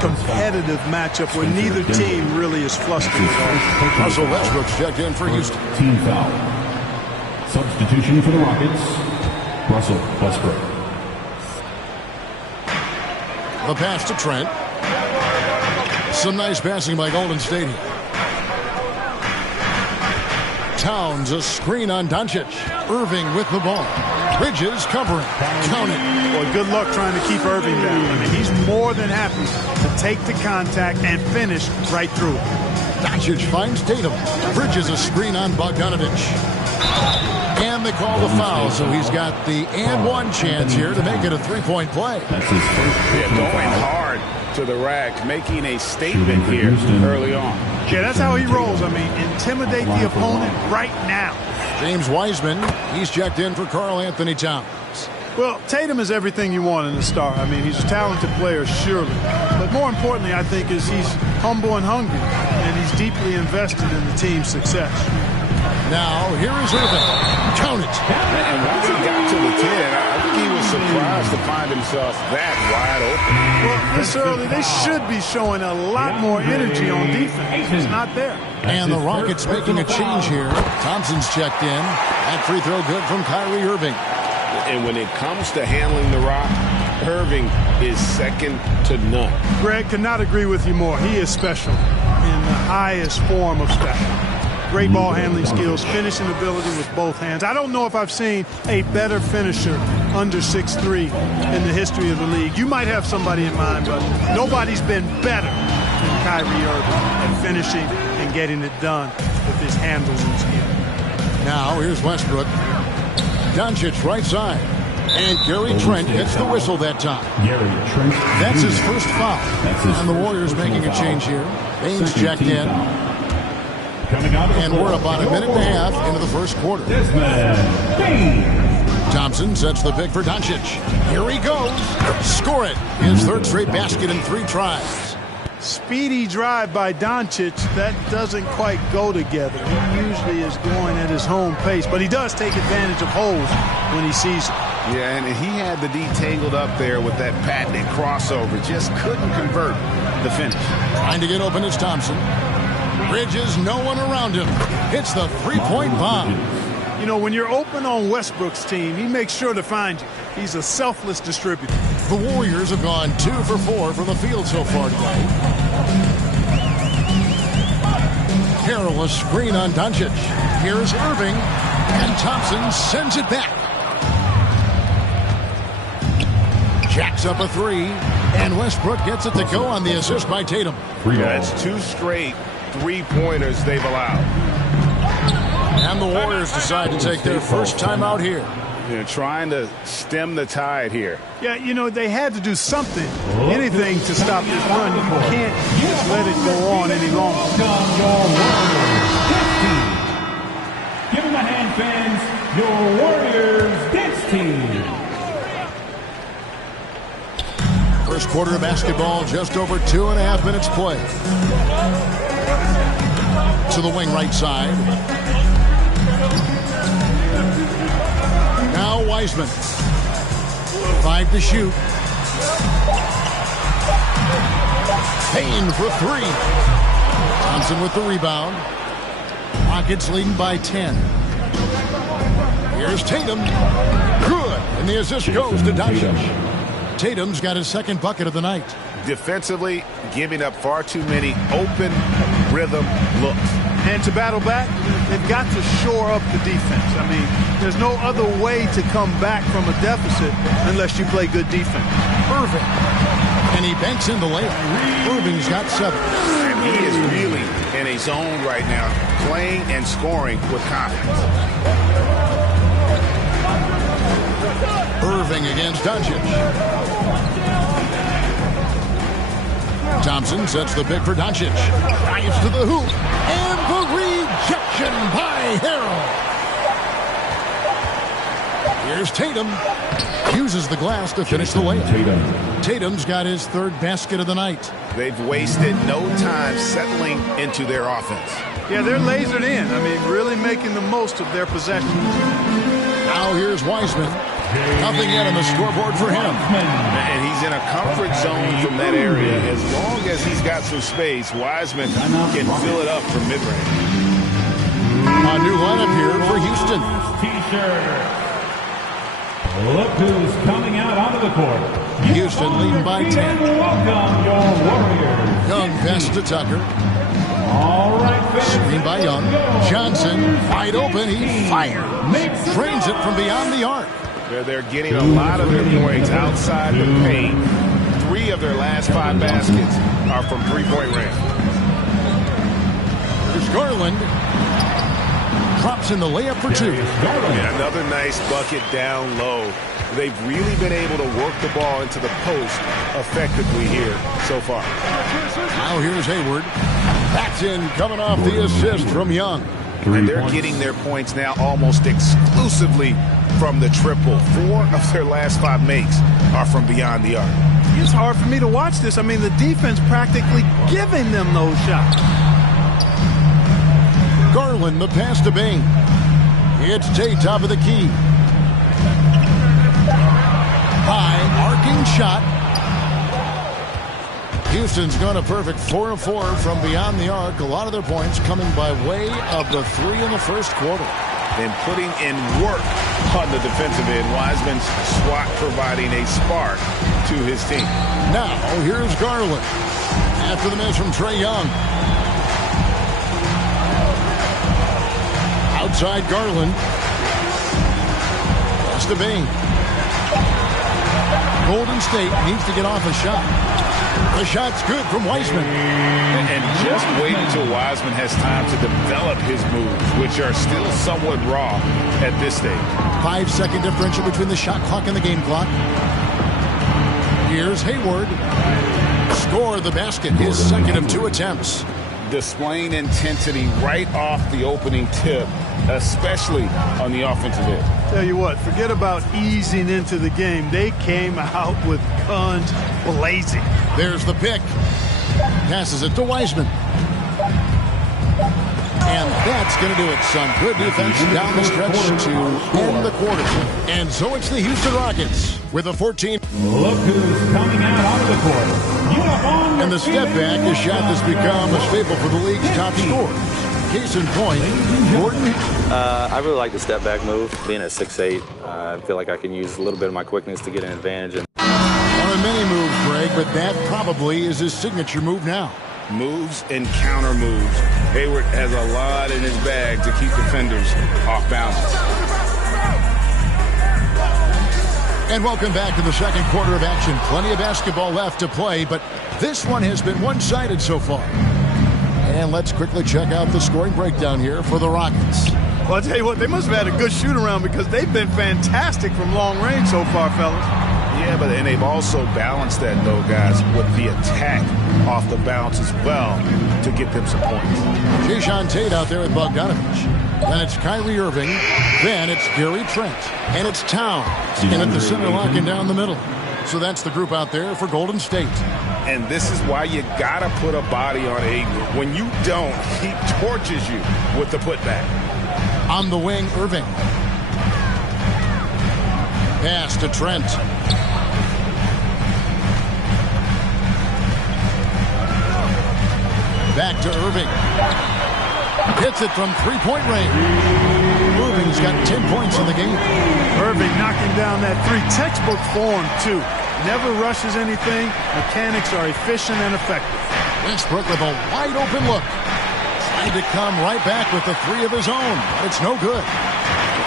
competitive matchup where neither team really is flustered at all. Russell Westbrook's checked in for Houston. Team foul. Substitution for the Rockets, Russell Westbrook. The pass to Trent. Some nice passing by Golden State here. Towns, a screen on Doncic. Irving with the ball. Bridges covering. Count it. Boy, good luck trying to keep Irving down. I mean, he's more than happy to take the contact and finish right through it. Doncic finds Tatum. Bridges a screen on Bogdanovich. And they call the foul, so he's got the and one chance here to make it a three-point play. That's his first. Going hard to the rack, making a statement here early on. Yeah, that's how he rolls. I mean, intimidate the opponent right now. James Wiseman, he's checked in for Karl Anthony Towns. Well, Tatum is everything you want in a star. I mean, he's a talented player, surely. But more importantly, I think, is he's humble and hungry, and he's deeply invested in the team's success. Now, here is Irving. Count it. And once he got to the 10, I think he was surprised to find himself that wide open. Well, this early, they should be showing a lot more energy on defense. It's not there. And the Rockets making a change here. Thompson's checked in. That free throw good from Kyrie Irving. And when it comes to handling the rock, Irving is second to none. Greg, could not agree with you more. He is special in the highest form of special. Great ball handling skills, finishing ability with both hands. I don't know if I've seen a better finisher under 6'3" in the history of the league. You might have somebody in mind, but nobody's been better than Kyrie Irving at finishing and getting it done with his handles and skill. Now here's Westbrook. Doncic right side. And Gary Trent gets the whistle that time. Gary Trent. That's his first foul. And the Warriors making a change here. Baines checked in. And we're about a minute and a half into the first quarter. Thompson sets the pick for Doncic. Here he goes. Score it. His third straight basket in 3 tries. Speedy drive by Doncic. That doesn't quite go together. He usually is going at his home pace, but he does take advantage of holes when he sees it. Yeah, and he had the D tangled up there with that patented crossover. Just couldn't convert the finish. Trying to get open is Thompson. Bridges, no one around him. Hits the three-point bomb. You know, when you're open on Westbrook's team, he makes sure to find you. He's a selfless distributor. The Warriors have gone 2 for 4 from the field so far today. Harrell, a screen on Doncic. Here's Irving, and Thompson sends it back. Jacks up a three, and Westbrook gets it to go on the assist by Tatum. That's 2 straight three-pointers they've allowed. And the Warriors decide to take their first time out here. They're trying to stem the tide here. Yeah, you know, they had to do something, anything to stop this run. You can't just let it go on any longer. Give them a hand, fans. Your Warriors dance team. First quarter of basketball, just over 2.5 minutes play. To the wing right side. Now Wiseman. 5 to shoot. Payne for 3. Thompson with the rebound. Rockets leading by 10. Here's Tatum. Good. And the assist goes to Doncic. Tatum's got his second bucket of the night. Defensively, giving up far too many open rhythm looks. And to battle back, they've got to shore up the defense. I mean, there's no other way to come back from a deficit unless you play good defense. Irving. And he banks in the layup. Irving's got 7. And he is really in a zone right now, playing and scoring with confidence. Irving against Doncic. Thompson sets the pick for Doncic. Drives to the hoop. And the rejection by Harrell. Here's Tatum. Uses the glass to finish the layup. Tatum's got his 3rd basket of the night. They've wasted no time settling into their offense. Yeah, they're lasered in. I mean, really making the most of their possessions. Now here's Wiseman. Nothing yet on the scoreboard for him. And he's in a comfort zone from that area. As long as he's got some space, Wiseman can fill it up from mid-range. A new lineup here for Houston. T-shirt. Look who's coming out onto the court. Houston leading by 10. Welcome your Warriors. Young pass to Tucker. All right, screen by Young. Johnson wide open. He fires. Drains it from beyond the arc. They're getting a lot of their points outside the paint. 3 of their last 5 baskets are from three-point range. There's Garland. Drops in the layup for 2. And another nice bucket down low. They've really been able to work the ball into the post effectively here so far. Now here's Hayward. That's in, coming off the assist from Young. And they're getting their points now almost exclusively from the triple. 4 of their last 5 makes are from beyond the arc. It's hard for me to watch this. I mean, the defense practically giving them those shots. Garland, the pass to Bain. It's Tate, top of the key. High, arcing shot. Houston's gone a perfect 4 of 4 from beyond the arc. A lot of their points coming by way of the 3 in the first quarter. And putting in work on the defensive end. Wiseman's swat providing a spark to his team. Now, here's Garland. After the miss from Trae Young. Outside Garland. Pass to Bain. Golden State needs to get off a shot. The shot's good from Wiseman. And just wait until Wiseman has time to develop his moves, which are still somewhat raw at this stage. 5-second differential between the shot clock and the game clock. Here's Hayward. Score the basket, his second of 2 attempts. Displaying intensity right off the opening tip, especially on the offensive end. Tell you what, forget about easing into the game. They came out with guns blazing. There's the pick. Passes it to Wiseman. And that's going to do it, son. Good defense down the stretch to end the quarter. And so it's the Houston Rockets with a 14. Look who's coming out onto the court. And the step back, a shot that's become a staple for the league's top scorers. Case in point, Gordon. I really like the step back move. Being at 6'8", I feel like I can use a little bit of my quickness to get an advantage. One of many moves, Greg, but that probably is his signature move now. Moves and counter moves Hayward has a lot in his bag to keep defenders off balance. And welcome back to the second quarter of action. Plenty of basketball left to play, but this one has been one-sided so far. And let's quickly check out the scoring breakdown here for the Rockets. Well, I'll tell you what, they must have had a good shoot-around because they've been fantastic from long range so far, fellas. Yeah, and they've also balanced that, though, guys, with the attack off the bounce as well to get them some points. Jason Tate out there with Bogdanovich. Then it's Kyrie Irving. Then it's Gary Trent. And it's Towns. And at the center, locking down the middle. So that's the group out there for Golden State. And this is why you got to put a body on Ayton. When you don't, he torches you with the putback. On the wing, Irving. Pass to Trent. Back to Irving. Hits it from three-point range. Irving's got 10 points in the game. Irving knocking down that three. Textbook form, too. Never rushes anything. Mechanics are efficient and effective. Westbrook with a wide-open look. Tried to come right back with the three of his own. It's no good.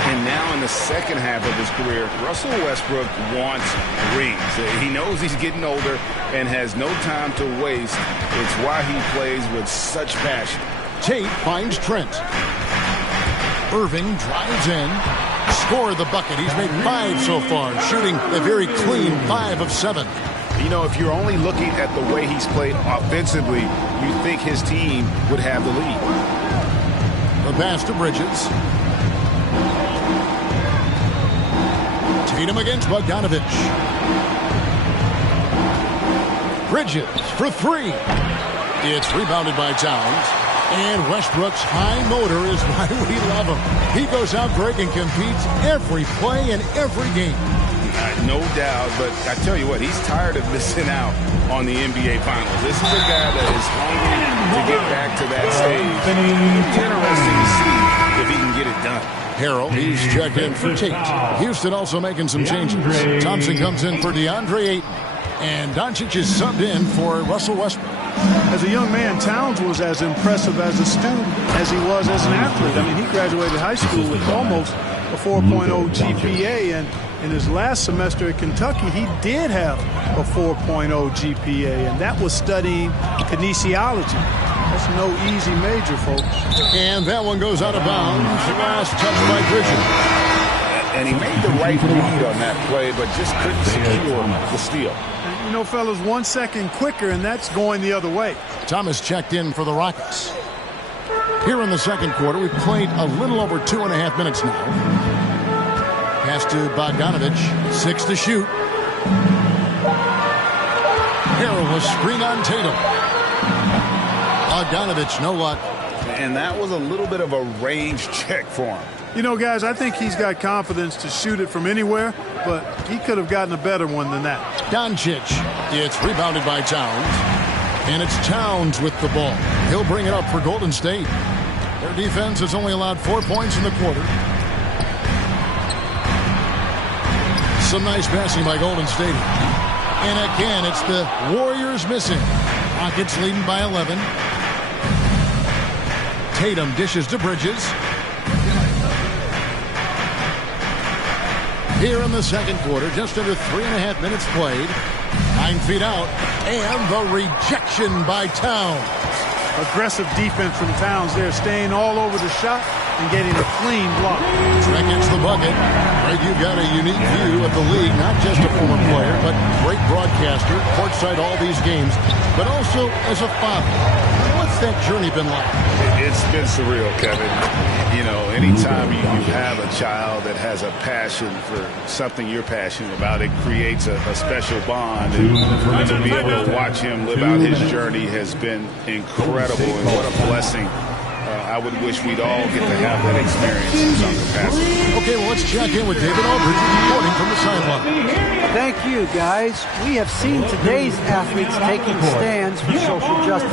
And now in the second half of his career, Russell Westbrook wants rings. He knows he's getting older and has no time to waste. It's why he plays with such passion. Tate finds Trent. Irving drives in. Scored the bucket. He's made 5 so far, shooting a very clean 5 of 7. You know, if you're only looking at the way he's played offensively, you think his team would have the lead. The pass to Bridges. Tatum against Bogdanovich. Bridges for 3. It's rebounded by Towns. And Westbrook's high motor is why we love him. He goes out, Greg, and competes every play and every game. No doubt, but I tell you what, he's tired of missing out on the NBA Finals. This is a guy that is hungry to get back to that stage. It's interesting to see if he can get it done. Harrell, he's checked in for Tate. Houston also making some changes. Thompson comes in for DeAndre Ayton. And Doncic is subbed in for Russell Westbrook. As a young man, Towns was as impressive as a student as he was as an athlete. I mean, he graduated high school with almost a 4.0 GPA, and in his last semester at Kentucky, he did have a 4.0 GPA, and that was studying kinesiology. That's no easy major, folks. And that one goes out of bounds. Last touch by Bridges. And he made the right read on that play, but just couldn't secure the steal. And, you know, fellas, 1 second quicker, and that's going the other way. Thomas checked in for the Rockets. Here in the second quarter, we've played a little over 2.5 minutes now. Pass to Bogdanovich. 6 to shoot. Harrell will screen on Tatum. Bogdanovich, no luck. And that was a little bit of a range check for him. You know, guys, I think he's got confidence to shoot it from anywhere, but he could have gotten a better one than that. Doncic. It's rebounded by Towns. And it's Towns with the ball. He'll bring it up for Golden State. Their defense has only allowed 4 points in the quarter. Some nice passing by Golden State. And again, it's the Warriors missing. Rockets leading by 11. Tatum dishes to Bridges. Here in the second quarter, just under 3.5 minutes played. 9 feet out. And the rejection by Towns. Aggressive defense from Towns there, staying all over the shot and getting a clean block. Trent gets the bucket. Greg, you've got a unique view of the league, not just a former player, but great broadcaster, courtside all these games, but also as a father. What's that journey been like? It's been surreal, Kevin. You know, anytime you have a child that has a passion for something you're passionate about, it creates a special bond. And to be able to watch him live out his journey has been incredible, and what a blessing. I would wish we'd all get to have that experience in some capacity. Okay, well, let's check in with David Aldridge reporting from the sideline. Thank you, guys. We have seen today's athletes taking stands for social justice.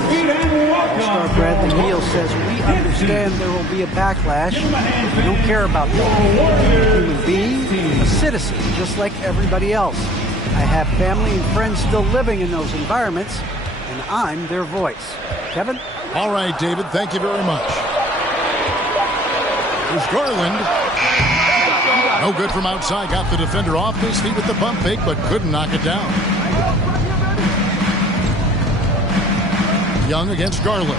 Star Bradley Beal says, we understand there will be a backlash. We don't care about that. I'm a human being, a citizen, just like everybody else. I have family and friends still living in those environments, and I'm their voice. Kevin? All right, David, thank you very much. Here's Garland. No good from outside. Got the defender off his feet with the pump fake, but couldn't knock it down. Young against Garland.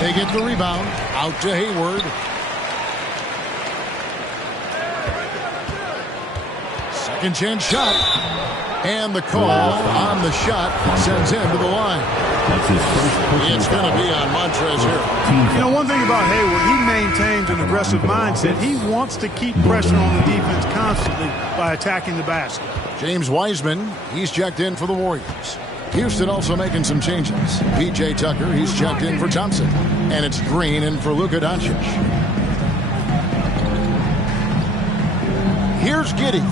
They get the rebound. Out to Hayward. Second chance shot. And the call on the shot sends him to the line. It's going to be on Montrezl Harrell. You know, one thing about Hayward, he maintains an aggressive mindset. He wants to keep pressure on the defense constantly by attacking the basket. James Wiseman, he's checked in for the Warriors. Houston also making some changes. P.J. Tucker, he's checked in for Thompson. And it's Green in for Luka Doncic. Here's Giddey.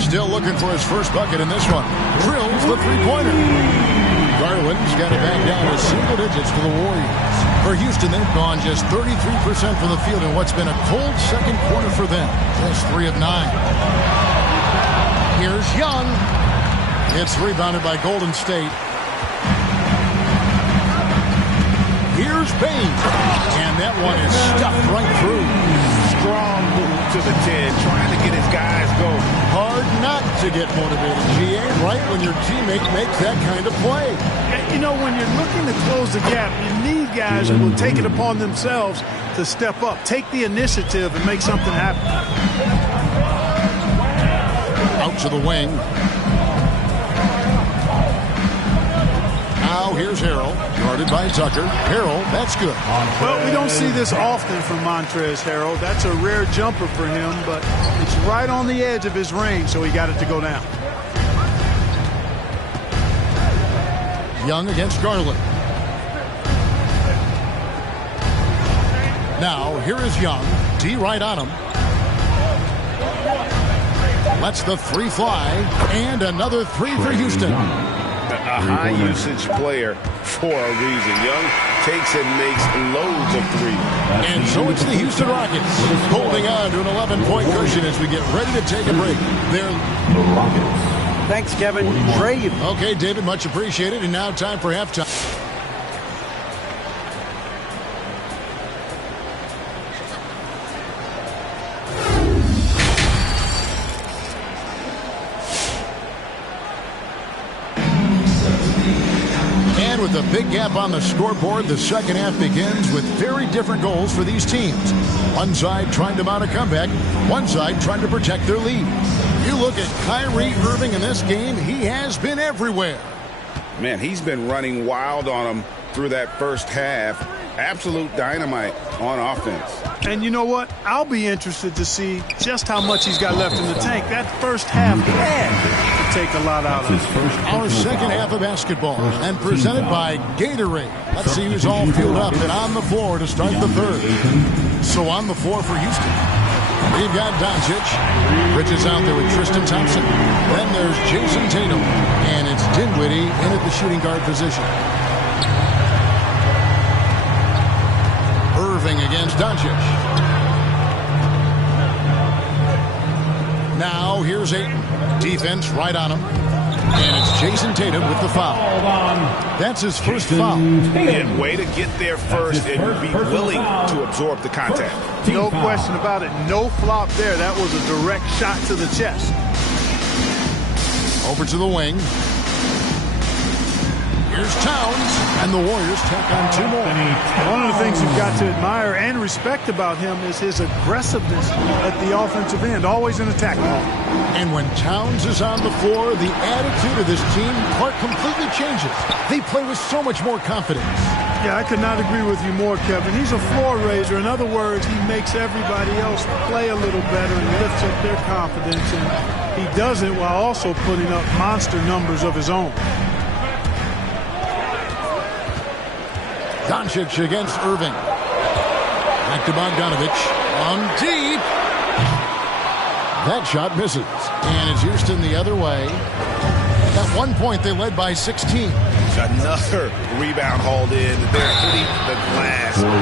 Still looking for his first bucket in this one. Drills the three-pointer. Garland's got it back down to single digits for the Warriors. For Houston, they've gone just 33% from the field in what's been a cold second quarter for them. Just 3 of 9. Here's Young. It's rebounded by Golden State. Here's Bain. And that one is stuffed right through. Strong move to the 10, trying to get his guys going. Hard not to get motivated, GA, right when your teammate makes that kind of play. You know, when you're looking to close the gap, you need guys who will take it upon themselves to step up, take the initiative, and make something happen. Out to the wing. Now here's Harrell, guarded by Tucker. Harrell, that's good. Well, we don't see this often from Montrezl Harrell. That's a rare jumper for him, but it's right on the edge of his range, so he got it to go down. Young against Garland. Now, here is Young. D right on him. Lets the three fly, and another three for Houston. A high-usage player for a reason. Young takes and makes loads of threes. And so it's the Houston Rockets holding on to an 11-point cushion as we get ready to take a break. They're the Rockets. Thanks, Kevin. Trey. Okay, David, much appreciated. And now time for halftime. With a big gap on the scoreboard, the second half begins with very different goals for these teams. One side trying to mount a comeback, one side trying to protect their lead. You look at Kyrie Irving in this game, he has been everywhere. Man, he's been running wild on them through that first half. Absolute dynamite on offense. And you know what? I'll be interested to see just how much he's got left in the tank. That first half had to take a lot out of him. Our second half of basketball, and presented by Gatorade. Let's see who's all filled up and on the floor to start the third. So on the floor for Houston, we've got Doncic. Rich is out there with Tristan Thompson. Then there's Jason Tatum. And it's Dinwiddie in at the shooting guard position. Irving against Doncic. Now here's Ayton. Defense right on him. And it's Jason Tatum with the foul. That's his first foul. And way to get there first and be willing to absorb the contact. No question about it. No flop there. That was a direct shot to the chest. Over to the wing. Here's Towns, and the Warriors tack on 2 more. One of the things you've got to admire and respect about him is his aggressiveness at the offensive end, always in attack mode. And when Towns is on the floor, the attitude of this team completely changes. They play with so much more confidence. Yeah, I could not agree with you more, Kevin. He's a floor raiser. In other words, he makes everybody else play a little better and lifts up their confidence. And he does it while also putting up monster numbers of his own. Doncic against Irving. Back to Bogdanovich. On deep. That shot misses. And it's Houston the other way. At one point, they led by 16. Another rebound hauled in. They're hitting the glass with a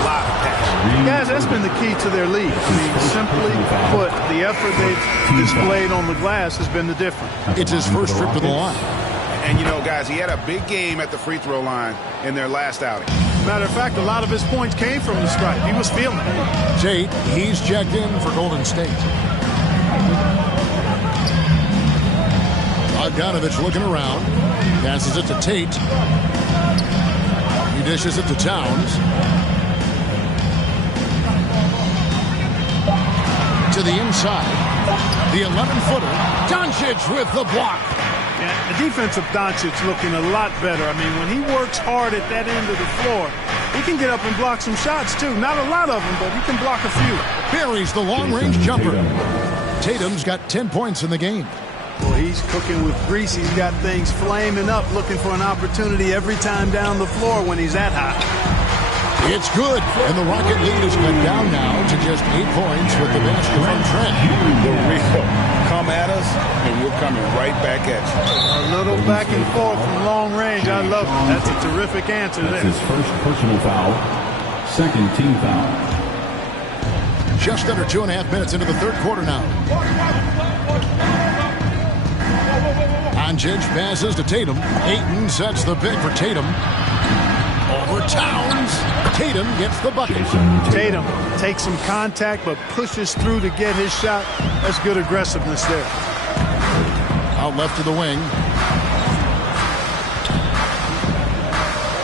lot of passion. Guys, that's been the key to their lead. I mean, simply put, the effort they've displayed on the glass has been the difference. It's his first trip to the line. And, you know, guys, he had a big game at the free throw line in their last outing. Matter of fact, a lot of his points came from the stripe. He was feeling it. Tate, he's checked in for Golden State. Bogdanovich looking around. Passes it to Tate. He dishes it to Towns. To the inside. The 11-footer. Doncic with the block. Yeah, the defense of Doncic looking a lot better. I mean, when he works hard at that end of the floor, he can get up and block some shots, too. Not a lot of them, but he can block a few. Buries the long-range jumper. Tatum's got 10 points in the game. Well, he's cooking with grease. He's got things flaming up, looking for an opportunity every time down the floor when he's that high. It's good, and the Rocket lead is cut down now to just 8 points with the basket from Trent. The real come at us, and we're coming right back at you. A little back and forth from long range. I love it. That's a terrific answer there. That's his first personal foul, second team foul. Just under 2.5 minutes into the third quarter now. Doncic passes to Tatum. Ayton sets the pick for Tatum. Over Towns. Tatum gets the bucket. Tatum takes some contact but pushes through to get his shot. That's good aggressiveness there. Out left to the wing.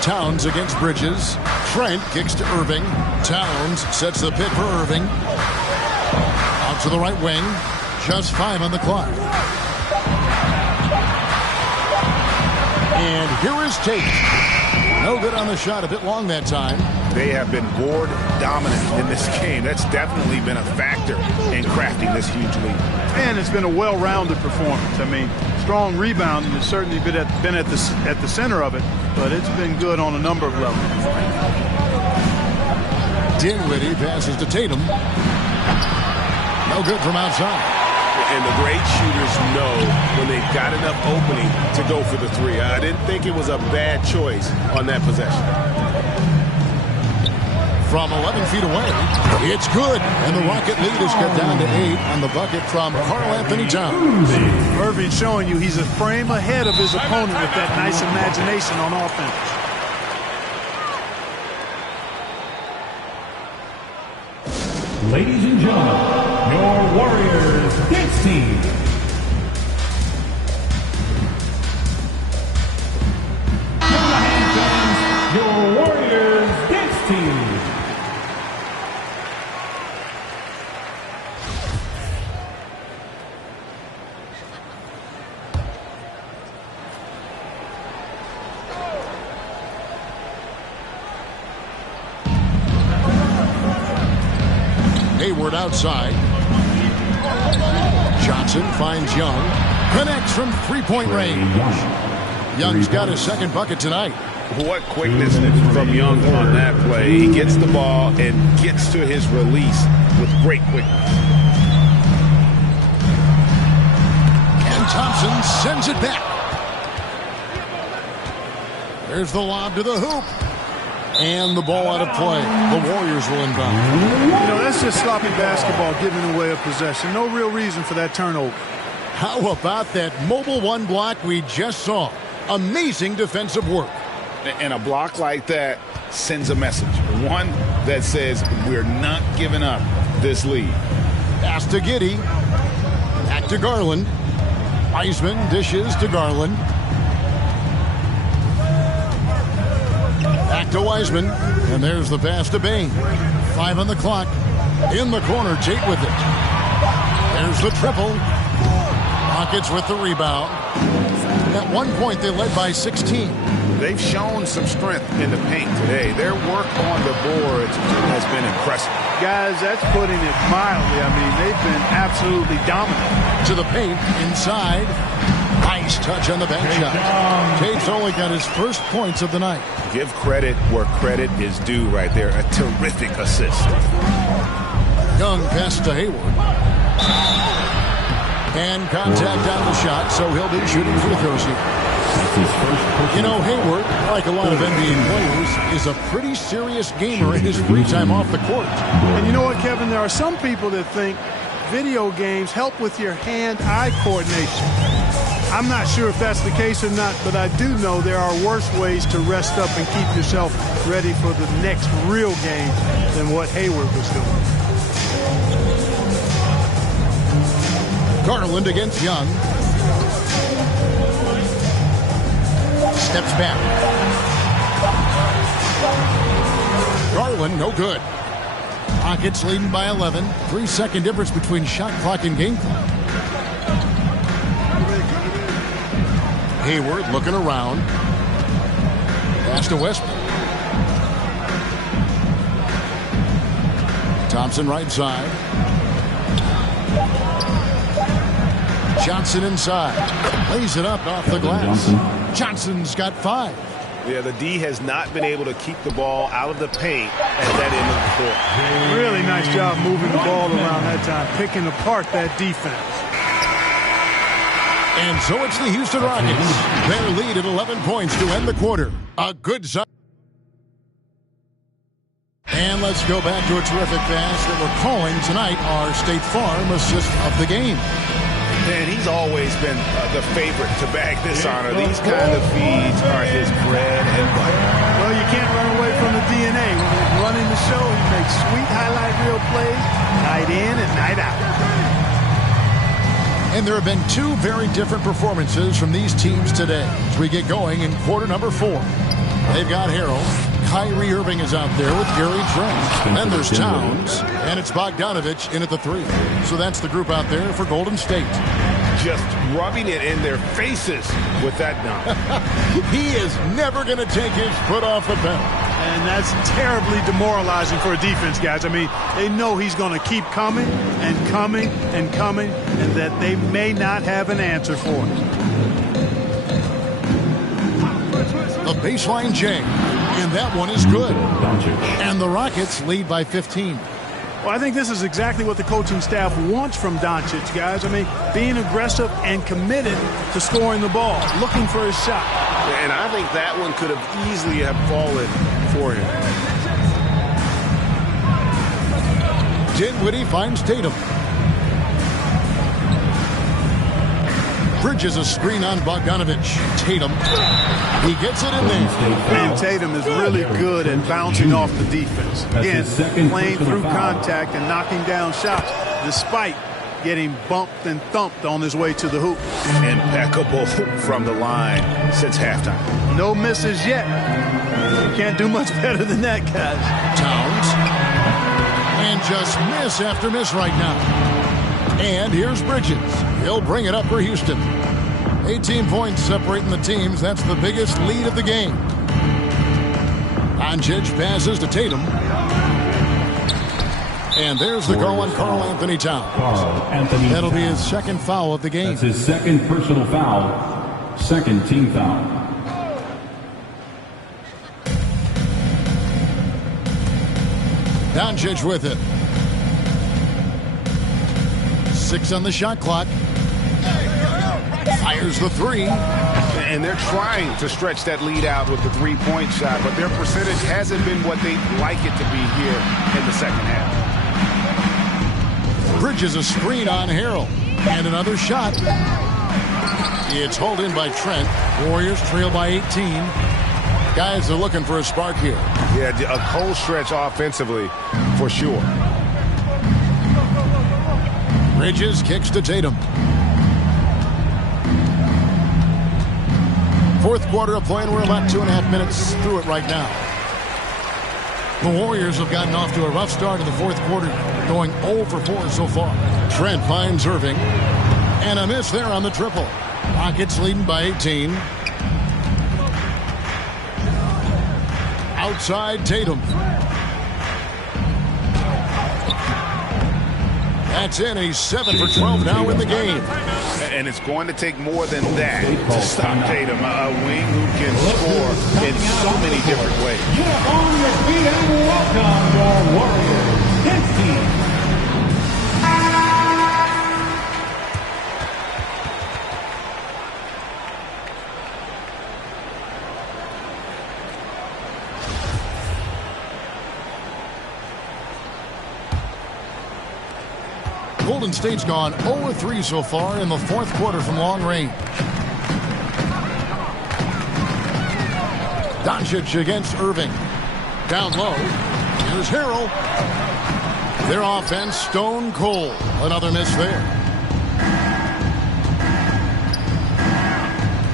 Towns against Bridges. Trent kicks to Irving. Towns sets the pick for Irving. Out to the right wing. Just 5 on the clock. And here is Tate. No good on the shot, a bit long that time. They have been board dominant in this game. That's definitely been a factor in crafting this huge lead. And it's been a well-rounded performance. I mean, strong rebounding has certainly been at the center of it, but it's been good on a number of levels. Dinwiddie passes to Tatum. No good from outside. And the great shooters know when they've got enough opening to go for the three. I didn't think it was a bad choice on that possession. From 11 feet away, it's good. And the Rocket lead is cut down to 8 on the bucket from Karl Anthony Towns. Irving showing you he's a frame ahead of his opponent with that nice imagination on offense. Ladies and gentlemen, your Warriors dance team. Hand fans, your Warriors dance team. Hayward outside. Johnson finds Young. Connects from three-point range. Young's got his second bucket tonight. What quickness from Young on that play. He gets the ball and gets to his release with great quickness. And Thompson sends it back. There's the lob to the hoop. And the ball out of play. The Warriors will inbound. You know, that's just sloppy basketball giving away a possession. No real reason for that turnover. How about that mobile one block we just saw? Amazing defensive work. And a block like that sends a message. One that says we're not giving up this lead. Pass to Giddey. Back to Garland. Wiseman dishes to Garland. Back to Wiseman. And there's the pass to Bain. 5 on the clock. In the corner, Tate with it. There's the triple. Rockets with the rebound. At one point, they led by 16. They've shown some strength in the paint today. Their work on the boards has been impressive. Guys, that's putting it mildly. I mean, they've been absolutely dominant. To the paint, inside. Nice touch on the bank shot. Tate's only got his first points of the night. Give credit where credit is due right there. A terrific assist. Young pass to Hayward. And contact on the shot, so he'll be shooting free throws here. You know, Hayward, like a lot of NBA players, is a pretty serious gamer in his free time off the court. And you know what, Kevin? There are some people that think video games help with your hand-eye coordination. I'm not sure if that's the case or not, but I do know there are worse ways to rest up and keep yourself ready for the next real game than what Hayward was doing. Garland against Young. Steps back. Garland, no good. Rockets leading by 11. 3-second difference between shot clock and game clock. Hayward looking around. Pass to Westbrook. Thompson right side. Johnson inside. Lays it up off the glass. Johnson's got 5. Yeah, the D has not been able to keep the ball out of the paint at that end of the court. Really nice job moving the ball around that time, picking apart that defense. And so it's the Houston Rockets. Their lead at 11 points to end the quarter. A good sign. And let's go back to a terrific pass that we're calling tonight our State Farm assist of the game. Man, he's always been the favorite to bag this honor. These kind of feeds are his bread and butter. Well, you can't run away from the DNA. When he's running the show, he makes sweet highlight reel plays night in and night out. And there have been 2 very different performances from these teams today as we get going in quarter number 4. They've got Harrell. Kyrie Irving is out there with Gary Trent. Then there's Towns, and it's Bogdanovich in at the 3. So that's the group out there for Golden State. Just rubbing it in their faces with that dunk. He is never going to take his foot off the pedal. And that's terribly demoralizing for a defense, guys. I mean, they know he's going to keep coming and coming and coming, and that they may not have an answer for it. The baseline J, and that one is good. And the Rockets lead by 15. Well, I think this is exactly what the coaching staff wants from Doncic, guys. I mean, being aggressive and committed to scoring the ball, looking for his shot. And I think that one could have easily have fallen for him. Dinwiddie finds Tatum. Bridges a screen on Bogdanovich. Tatum. He gets it in there. And Tatum is really good at bouncing off the defense. Again, playing through contact and knocking down shots despite getting bumped and thumped on his way to the hoop. Impeccable from the line since halftime. No misses yet. You can't do much better than that, guys. Towns. And just miss after miss right now. And here's Bridges. He'll bring it up for Houston. 18 points separating the teams. That's the biggest lead of the game. Doncic passes to Tatum. And there's the call on Karl Anthony Towns. That'll be his second foul of the game. That's his second personal foul. Second team foul. Doncic with it. 6 on the shot clock. Fires the 3. And they're trying to stretch that lead out with the three-point shot, but their percentage hasn't been what they'd like it to be here in the second half. Bridges a screen on Harrell. And another shot. It's hauled in by Trent. Warriors trail by 18. Guys are looking for a spark here. Yeah, a cold stretch offensively for sure. Bridges kicks to Tatum. Fourth quarter of play, and we're about 2.5 minutes through it right now. The Warriors have gotten off to a rough start in the fourth quarter, going 0 for 4 so far. Trent finds Irving, and a miss there on the triple. Rockets leading by 18. Outside Tatum. That's in. He's 7 for 12 now in the game. And it's going to take more than that to stop Tatum, a wing who can score in so many different ways. Get on your feet and welcome your Warriors. 15. Golden State's gone 0-3 so far in the fourth quarter from long range. Doncic against Irving. Down low. Here's Harrell. Their offense stone cold. Another miss there.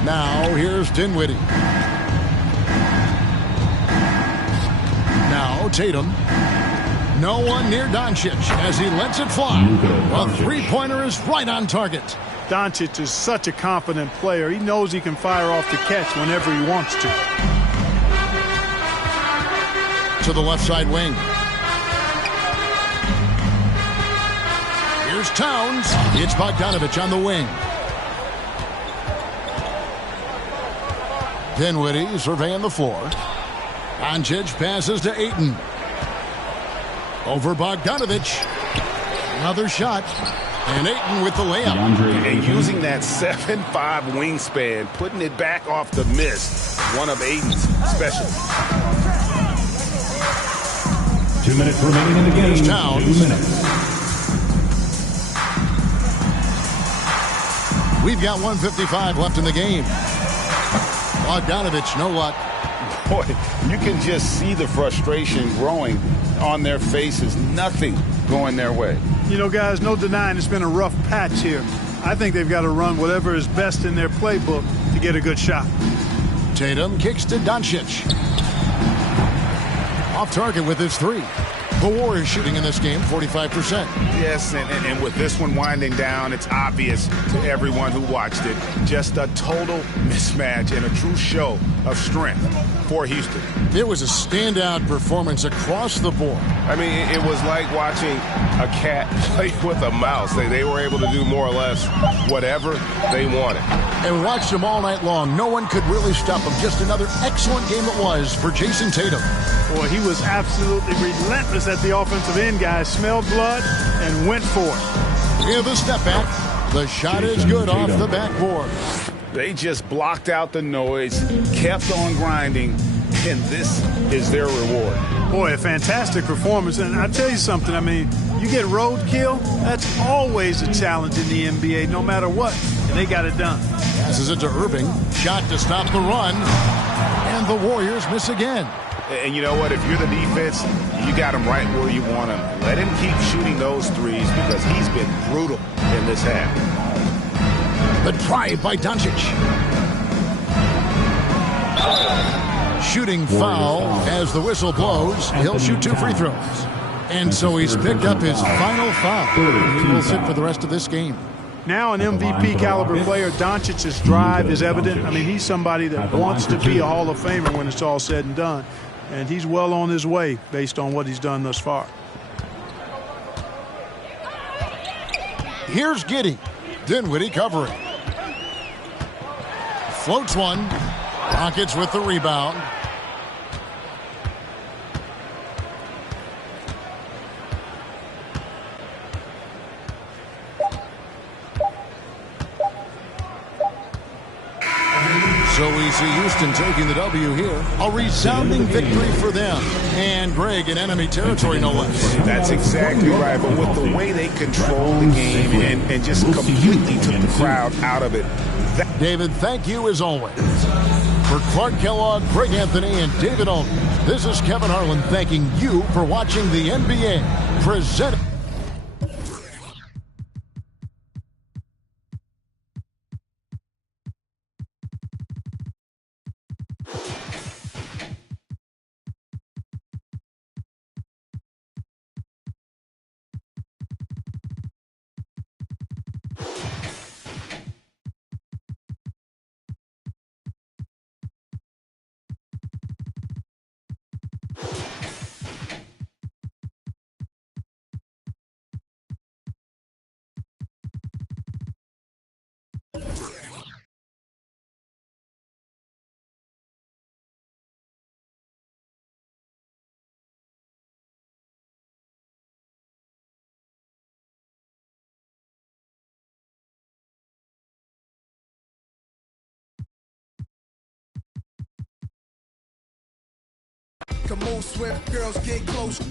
Now here's Dinwiddie. Now Tatum. No one near Doncic as he lets it fly. A three-pointer is right on target. Doncic is such a confident player. He knows he can fire off the catch whenever he wants to. To the left side wing. Here's Towns. It's Bogdanovich on the wing. Dinwiddie surveying the floor. Doncic passes to Ayton. Over Bogdanovich. Another shot. And Ayton with the layup. And using that 7'5 wingspan, putting it back off the miss. One of Ayton's specials. 2 minutes remaining in the game. Here's Towns. 2 minutes. We've got 1:55 left in the game. Bogdanovich, no luck. Boy, you can just see the frustration growing on their faces. Nothing going their way. You know, guys, no denying it's been a rough patch here. I think they've got to run whatever is best in their playbook to get a good shot. Tatum kicks to Doncic. Off target with his three. The Warriors shooting in this game 45%. Yes, and with this one winding down, it's obvious to everyone who watched it. Just a total mismatch and a true show of strength for Houston. It was a standout performance across the board. I mean, it was like watching a cat play with a mouse. They were able to do more or less whatever they wanted. And watched them all night long. No one could really stop them. Just another excellent game it was for Jason Tatum. Boy, he was absolutely relentless at the offensive end, guys. Smelled blood and went for it. With a step back, the shot is good off the backboard. They just blocked out the noise, kept on grinding, and this is their reward. Boy, a fantastic performance. And I tell you something, I mean, you get roadkill, that's always a challenge in the NBA, no matter what. And they got it done. Passes it to Irving. Shot to stop the run. And the Warriors miss again. And you know what? If you're the defense, you got him right where you want him. Let him keep shooting those threes because he's been brutal in this half. The drive by Doncic. Shooting foul as the whistle blows. He'll shoot 2 free throws. And so he's picked up his final foul. He will sit for the rest of this game. Now an MVP caliber player, Doncic's drive is evident. I mean, he's somebody that wants to be a Hall of Famer when it's all said and done. And he's well on his way based on what he's done thus far. Here's Giddey. Dinwiddie covering. Floats one. Rockets with the rebound. So we see Houston taking the W here. A resounding victory for them. And Greg in enemy territory, no less. That's exactly right. But with the way they controlled the game and just completely took the crowd out of it. David, thank you as always. For Clark Kellogg, Greg Anthony, and David Owen, this is Kevin Harlan thanking you for watching the NBA presented. Come on, Swift girls, get close.